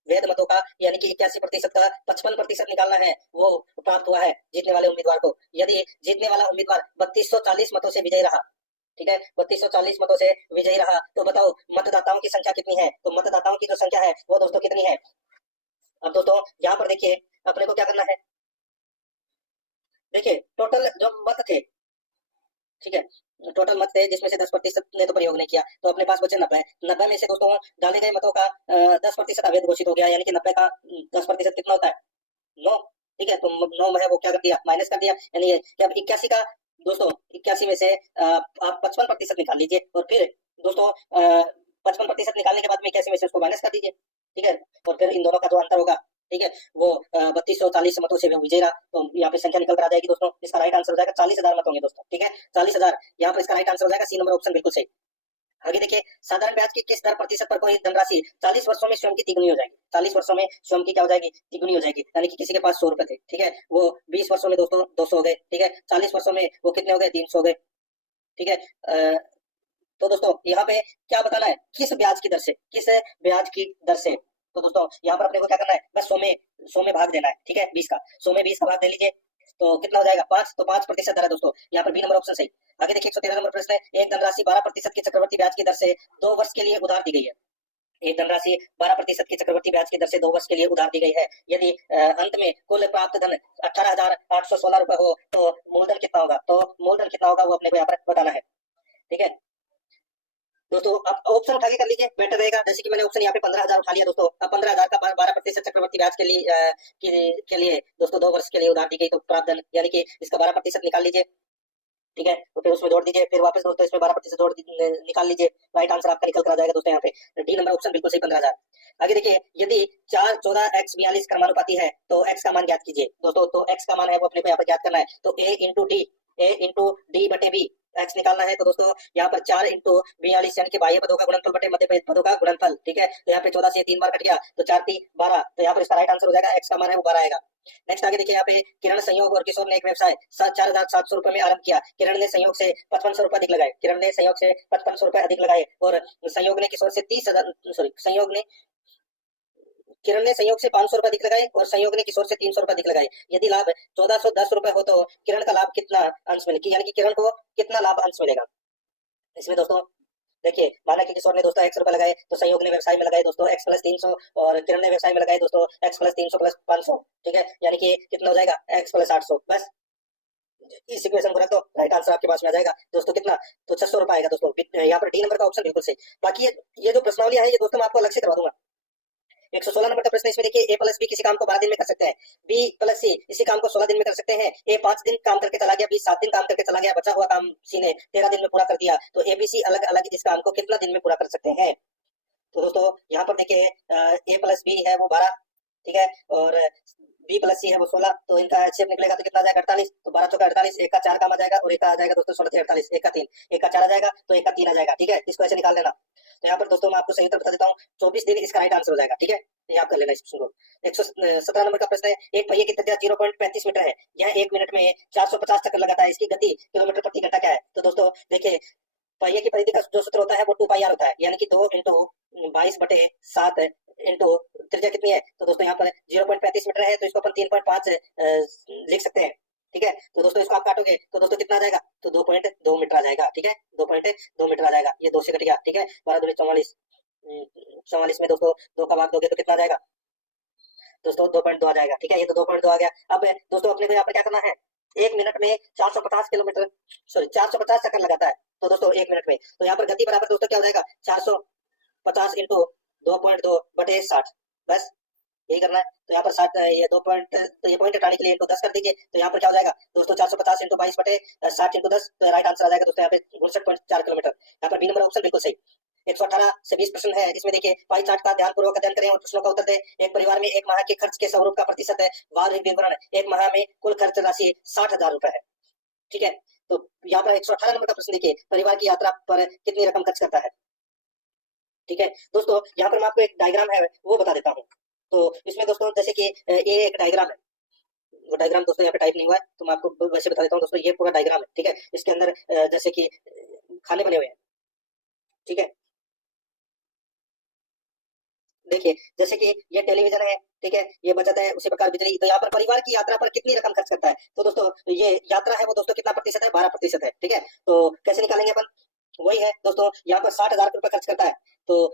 वैध मतों का यानी कि 81% का 55% निकालना है, वो प्राप्त हुआ है जीतने वाले उम्मीदवार को। यदि जीतने वाला उम्मीदवार 3240 मतों से विजयी रहा, ठीक है, 3240 मतों से विजयी रहा, तो बताओ मतदाताओं की संख्या कितनी है? तो मतदाताओं की जो संख्या है वो दोस्तों कितनी है? अब दोस्तों यहाँ पर देखिए अपने को क्या करना है, देखिए टोटल जो मत थे, ठीक है, टोटल मत थे जिसमें से 10% ने तो प्रयोग नहीं किया, तो अपने पास बचे 90। 90 में से दोस्तों डाले गए मतों का 10% अवैध घोषित हो गया, यानी कि 90 का 10% कितना होता है? 9। ठीक है, तो 9 में है वो क्या कर दिया? माइनस कर दिया, यानी कि अब 81 का दोस्तों 81 में से आप 55% निकाल लीजिए और फिर दोस्तों 55% निकालने के बाद में 81 में से उसको माइनस कर दीजिए। ठीक है, और फिर इन दोनों का जो अंतर होगा, ठीक है, वो 3240 मतों से विजयी रहा, तो यहाँ पे संख्या निकल कर आ जाएगी दोस्तों। इसका राइट आंसर हो जाएगा 40,000 मत होंगे दोस्तों। ठीक है, 40,000 यहाँ पर इसका राइट आंसर हो जाएगा, सी नंबर ऑप्शन बिल्कुल सही। आगे देखिए, साधारण ब्याज की किस दर प्रतिशत पर कोई धनराशि 40 वर्षों में स्वयं की तिगुनी हो जाएगी? 40 वर्षों में स्वयं की क्या हो जाएगी? तिगुनी हो जाएगी, यानी कि किसी के पास 100 रुपए थे, ठीक है, वो 20 वर्षों में दोस्तों 200 हो गए। ठीक है, 40 वर्षों में वो कितने हो गए? 300 हो गए। ठीक है, तो दोस्तों यहाँ पे क्या बताना है? किस ब्याज की दर से, किस ब्याज की दर से। तो दोस्तों यहाँ पर अपने को क्या करना है? बस 100 में भाग देना है। ठीक है, 20 का 100 में 20 का भाग दे लीजिए, तो कितना हो जाएगा? 5, तो 5% दर है दोस्तों, यहाँ पर बी नंबर ऑप्शन सही। आगे देखिए, 113 नंबर प्रश्न है, एक धनराशि 12% की चक्रवर्ती ब्याज की दर से 2 वर्ष के लिए उधार दी गई है। एक धनराशि 12% की चक्रवर्ती ब्याज की दर से 2 वर्ष के लिए उधार दी गई है। यदि अंत में कुल प्राप्त धन 18,816 रुपए हो तो मूलधन कितना होगा? तो मूलधन कितना होगा वो अपने को यहाँ पर बताना है। ठीक है दोस्तों, अब ऑप्शन उठा के कर लीजिए, बेटर रहेगा। जैसे कि मैंने ऑप्शन यहाँ पे 15,000 उठा लिया दोस्तों, अब 15,000 का 12% चक्रवर्ती ब्याज के लिए दोस्तों 2 वर्ष के लिए उधार दी गई, तो प्राप्त धन यानी कि इसका 12% निकाल लीजिए। ठीक है। तो फिर उसमें जोड़ दीजिए, फिर वापस दोस्तों इसमें 12% जोड़ निकाल लीजिए, राइट आंसर आपका निकल कर आ जाएगा दोस्तों यहाँ पे डी नंबर ऑप्शन बिल्कुल सही 15,000। आगे देखिए, यदि 4 14 x 42 क्रमानुपाती है तो x का मान ज्ञात कीजिए दोस्तों। तो x का मान है वो अपने को यहाँ पर ज्ञात करना है। तो a इंटू डी बटे बी x निकालना है। तो दोस्तों यहाँ पर 4 इंटू 42 यानी कि बाह्य पदों का गुणनफल बटे मध्य पदों का गुणनफल, ठीक है। तो यहाँ पे 14 से 3 बार कट गया तो 4 3 12, तो यहाँ पर इसका राइट आंसर हो जाएगा, x का मान है वो 12 आएगा। नेक्स्ट आगे देखिए, यहाँ पे किरण संयोग और किशोर ने एक व्यवसाय 4,700 रुपए में आरंभ किया। किरण ने संयोग से 5500 रुपए अधिक लगाए। किरण ने संयोग से 5500 रुपए अधिक लगाए और संयोग ने किशोर से 30,000 सॉरी संयोग ने किरण ने संयोग से 500 रुपए अधिक लगाए और संयोग ने किशोर से 300 रुपए अधिक लगाए। यदि लाभ 1410 रुपए हो तो किरण का लाभ कितना अंश मिलेगा, यानी कि किरण को कितना लाभ अंश मिलेगा। इसमें दोस्तों देखिए, माना कि किशोर ने दोस्तों 100 रुपए लगाए तो संयोग ने व्यवसाय में लगाए दोस्तों x प्लस 300 और किरण ने व्यवसाय में लगाए दोस्तों x प्लस 300 प्लस 500, ठीक है। यानी कि कितना हो जाएगा, x प्लस 800। बस इस इक्वेशन को रख दो, राइट आंसर आपके पास में आ जाएगा दोस्तों कितना, तो 600 रुपए आएगा दोस्तों। यहाँ पर डी नंबर का ऑप्शन बिल्कुल सही। बाकी ये जो प्रश्नावली है ये दोस्तों मैं आपको अलग से करवा दूंगा। 116 नंबर का प्रश्न इसमें देखिए, a प्लस बी किसी काम को 12 दिन में कर सकते हैं, b प्लस सी इसी काम को 16 दिन में कर सकते हैं। a 5 दिन काम करके चला गया, b 7 दिन काम करके चला गया, बचा हुआ काम c ने 13 दिन में पूरा कर दिया। तो a b c अलग अलग इस काम को कितना दिन में पूरा कर सकते हैं। तो दोस्तों यहाँ पर देखिए, a प्लस बी है वो 12, ठीक है, और b प्लस सी है वो 16, तो इनका HCF निकलेगा तो कितना आ जाएगा, 48। तो 12 चौका 48, एक का 4 काम आ जाएगा और एक का आ जाएगा दोस्तों 16 48, एक का 3, एक का 4 आ जाएगा तो एक का 3 आ जाएगा, ठीक है। इसको ऐसे निकाल लेना। तो यहाँ पर दोस्तों मैं आपको सही उत्तर बता देता हूँ, 24 दिन इसका राइट आंसर हो जाएगा, ठीक है। याद कर लेना इस प्रश्न को। 117 नंबर का प्रश्न है, एक पहिए की त्रिज्या 0.35 मीटर है, यह 1 मिनट में 450 चक्कर लगाता है, इसकी गति किलोमीटर प्रति घंटा क्या है। तो दोस्तों देखिए, पहिए की परिधि का जो सूत्र होता है वो 2 पाई आर होता है, यानी कि 2 इंटू 22/7 इंटू त्रिज्या कितनी है। तो दोस्तों यहाँ पर 0.35 मीटर है तो इसको अपन 3.5 लिख सकते हैं, ठीक है। तो दोस्तों इसको आप काटोगे तो दोस्तों कितना आ जाएगा, तो 2.2 मीटर आ जाएगा, ठीक है। 2.2 मीटर आ जाएगा, ये 2 से कट गया, ठीक है। 12 दूनी 44, 44 में दोस्तों 2 का भाग दोगे तो कितना आ जाएगा दोस्तों, 2.2 आ जाएगा, ठीक है। ये तो 2.2 आ गया। अब दोस्तों अपने को यहाँ पर क्या करना है, 1 मिनट में 450 किलोमीटर सॉरी 450 चक्कर लगाता है। तो दोस्तों 1 मिनट में, तो यहाँ पर गति बराबर दोस्तों क्या हो जाएगा, 450 इंटू 2.2/60, बस यही करना है। तो यहाँ पर 60 ये 2 पॉइंट, तो ये पॉइंट हटाने के लिए इंटू 10 कर दीजिए। तो यहाँ पर क्या हो जाएगा दोस्तों, 450 इंटू 22/60 इंटू 10, तो राइट आंसर आ जाएगा दोस्तों यहाँ पे 59.4 किलोमीटर। यहाँ पर बी नंबर ऑप्शन बिल्कुल सही। 118 से 20 प्रश्न है, इसमें देखिए पाई चार्ट का ध्यानपूर्वक अध्ययन करें और प्रश्नों का उत्तर दें। एक परिवार में एक माह के खर्च के स्वरूप का प्रतिशत है, वार्षिक विवरण, एक माह में कुल खर्च राशि 60,000 रुपए है, ठीक है। तो यहाँ पर 118 नंबर का प्रश्न देखिए, परिवार की यात्रा पर कितनी रकम खर्च करता है, ठीक है। दोस्तों यहाँ पर मैं आपको एक डायग्राम है वो बता देता हूँ। तो इसमें दोस्तों जैसे कि ये एक डायग्राम है, वो डायग्राम दोस्तों यहाँ पे टाइप नहीं हुआ है तो मैं आपको वैसे बता देता हूँ दोस्तों। ये पूरा डायग्राम है, ठीक है। इसके अंदर जैसे कि खाने बने हुए हैं, ठीक है। देखिए जैसे कि ये टेलीविजन है, ठीक है, ये बचत है, उसी प्रकार बिजली। तो यहाँ पर परिवार की यात्रा पर कितनी रकम खर्च करता है। तो दोस्तों ये यात्रा है वो दोस्तों कितना प्रतिशत है, 12% है, ठीक है। तो कैसे निकालेंगे अपन, वही है दोस्तों, यहाँ पर 60,000 रुपए खर्च करता है। तो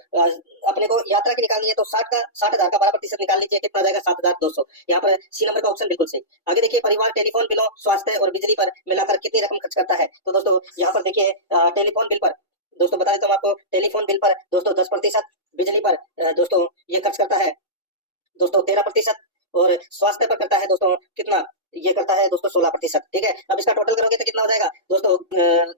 अपने को यात्रा की निकालनी है तो 60,000 का 12% निकाल लीजिए, कितना आ जाएगा 7,200। यहाँ पर सी नंबर का ऑप्शन बिल्कुल सही। आगे देखिए, परिवार टेलीफोन बिलों, स्वास्थ्य और बिजली पर मिलाकर कितनी रकम खर्च करता है। तो दोस्तों यहाँ पर देखिए, टेलीफोन बिल पर दोस्तों बता देता हूँ आपको, टेलीफोन बिल पर दोस्तों 10%, बिजली पर दोस्तों ये खर्च करता है दोस्तों 13% और स्वास्थ्य पर करता है दोस्तों कितना, ये करता है दोस्तों 16%, ठीक है। अब इसका टोटल करोगे तो कितना हो जाएगा दोस्तों,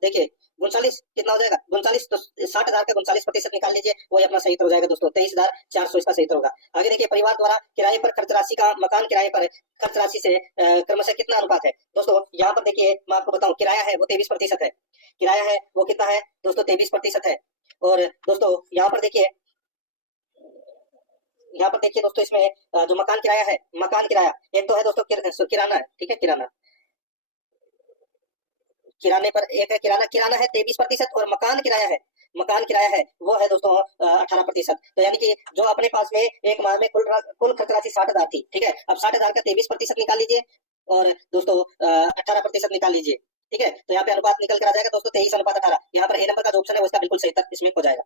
देखिए 39 कितना हो जाएगा 39, तो 60,000 का 39% निकाल लीजिए, वही अपना सही उत्तर हो जाएगा दोस्तों, 23,400 इसका सही उत्तर होगा। आगे देखिए, परिवार द्वारा किराए पर खर्च राशि का मकान किराए पर खर्च राशि से क्रमशः कितना अनुपात है। दोस्तों यहाँ पर देखिए मैं आपको बताऊं, किराया है वो 23% है, किराया है वो कितना है दोस्तों 23% है। और दोस्तों यहाँ पर देखिए दोस्तों इसमें जो मकान किराया है, मकान किराया एक तो है दोस्तों किराना है, ठीक है, किराने पर एक है किराना है 23% और मकान किराया है वो है दोस्तों 18%। तो यानी कि जो अपने पास में एक माह में कुल खर्च राशि 60,000 थी, ठीक है। अब 60,000 का 23% निकाल लीजिए और दोस्तों 18% निकाल लीजिए, ठीक है। तो यहाँ पे अनुपात निकल कर आ जाएगा दोस्तों 23:18। यहाँ पर ए नंबर का जो ऑप्शन है वो इसका बिल्कुल सही उत्तर इसमें हो जाएगा।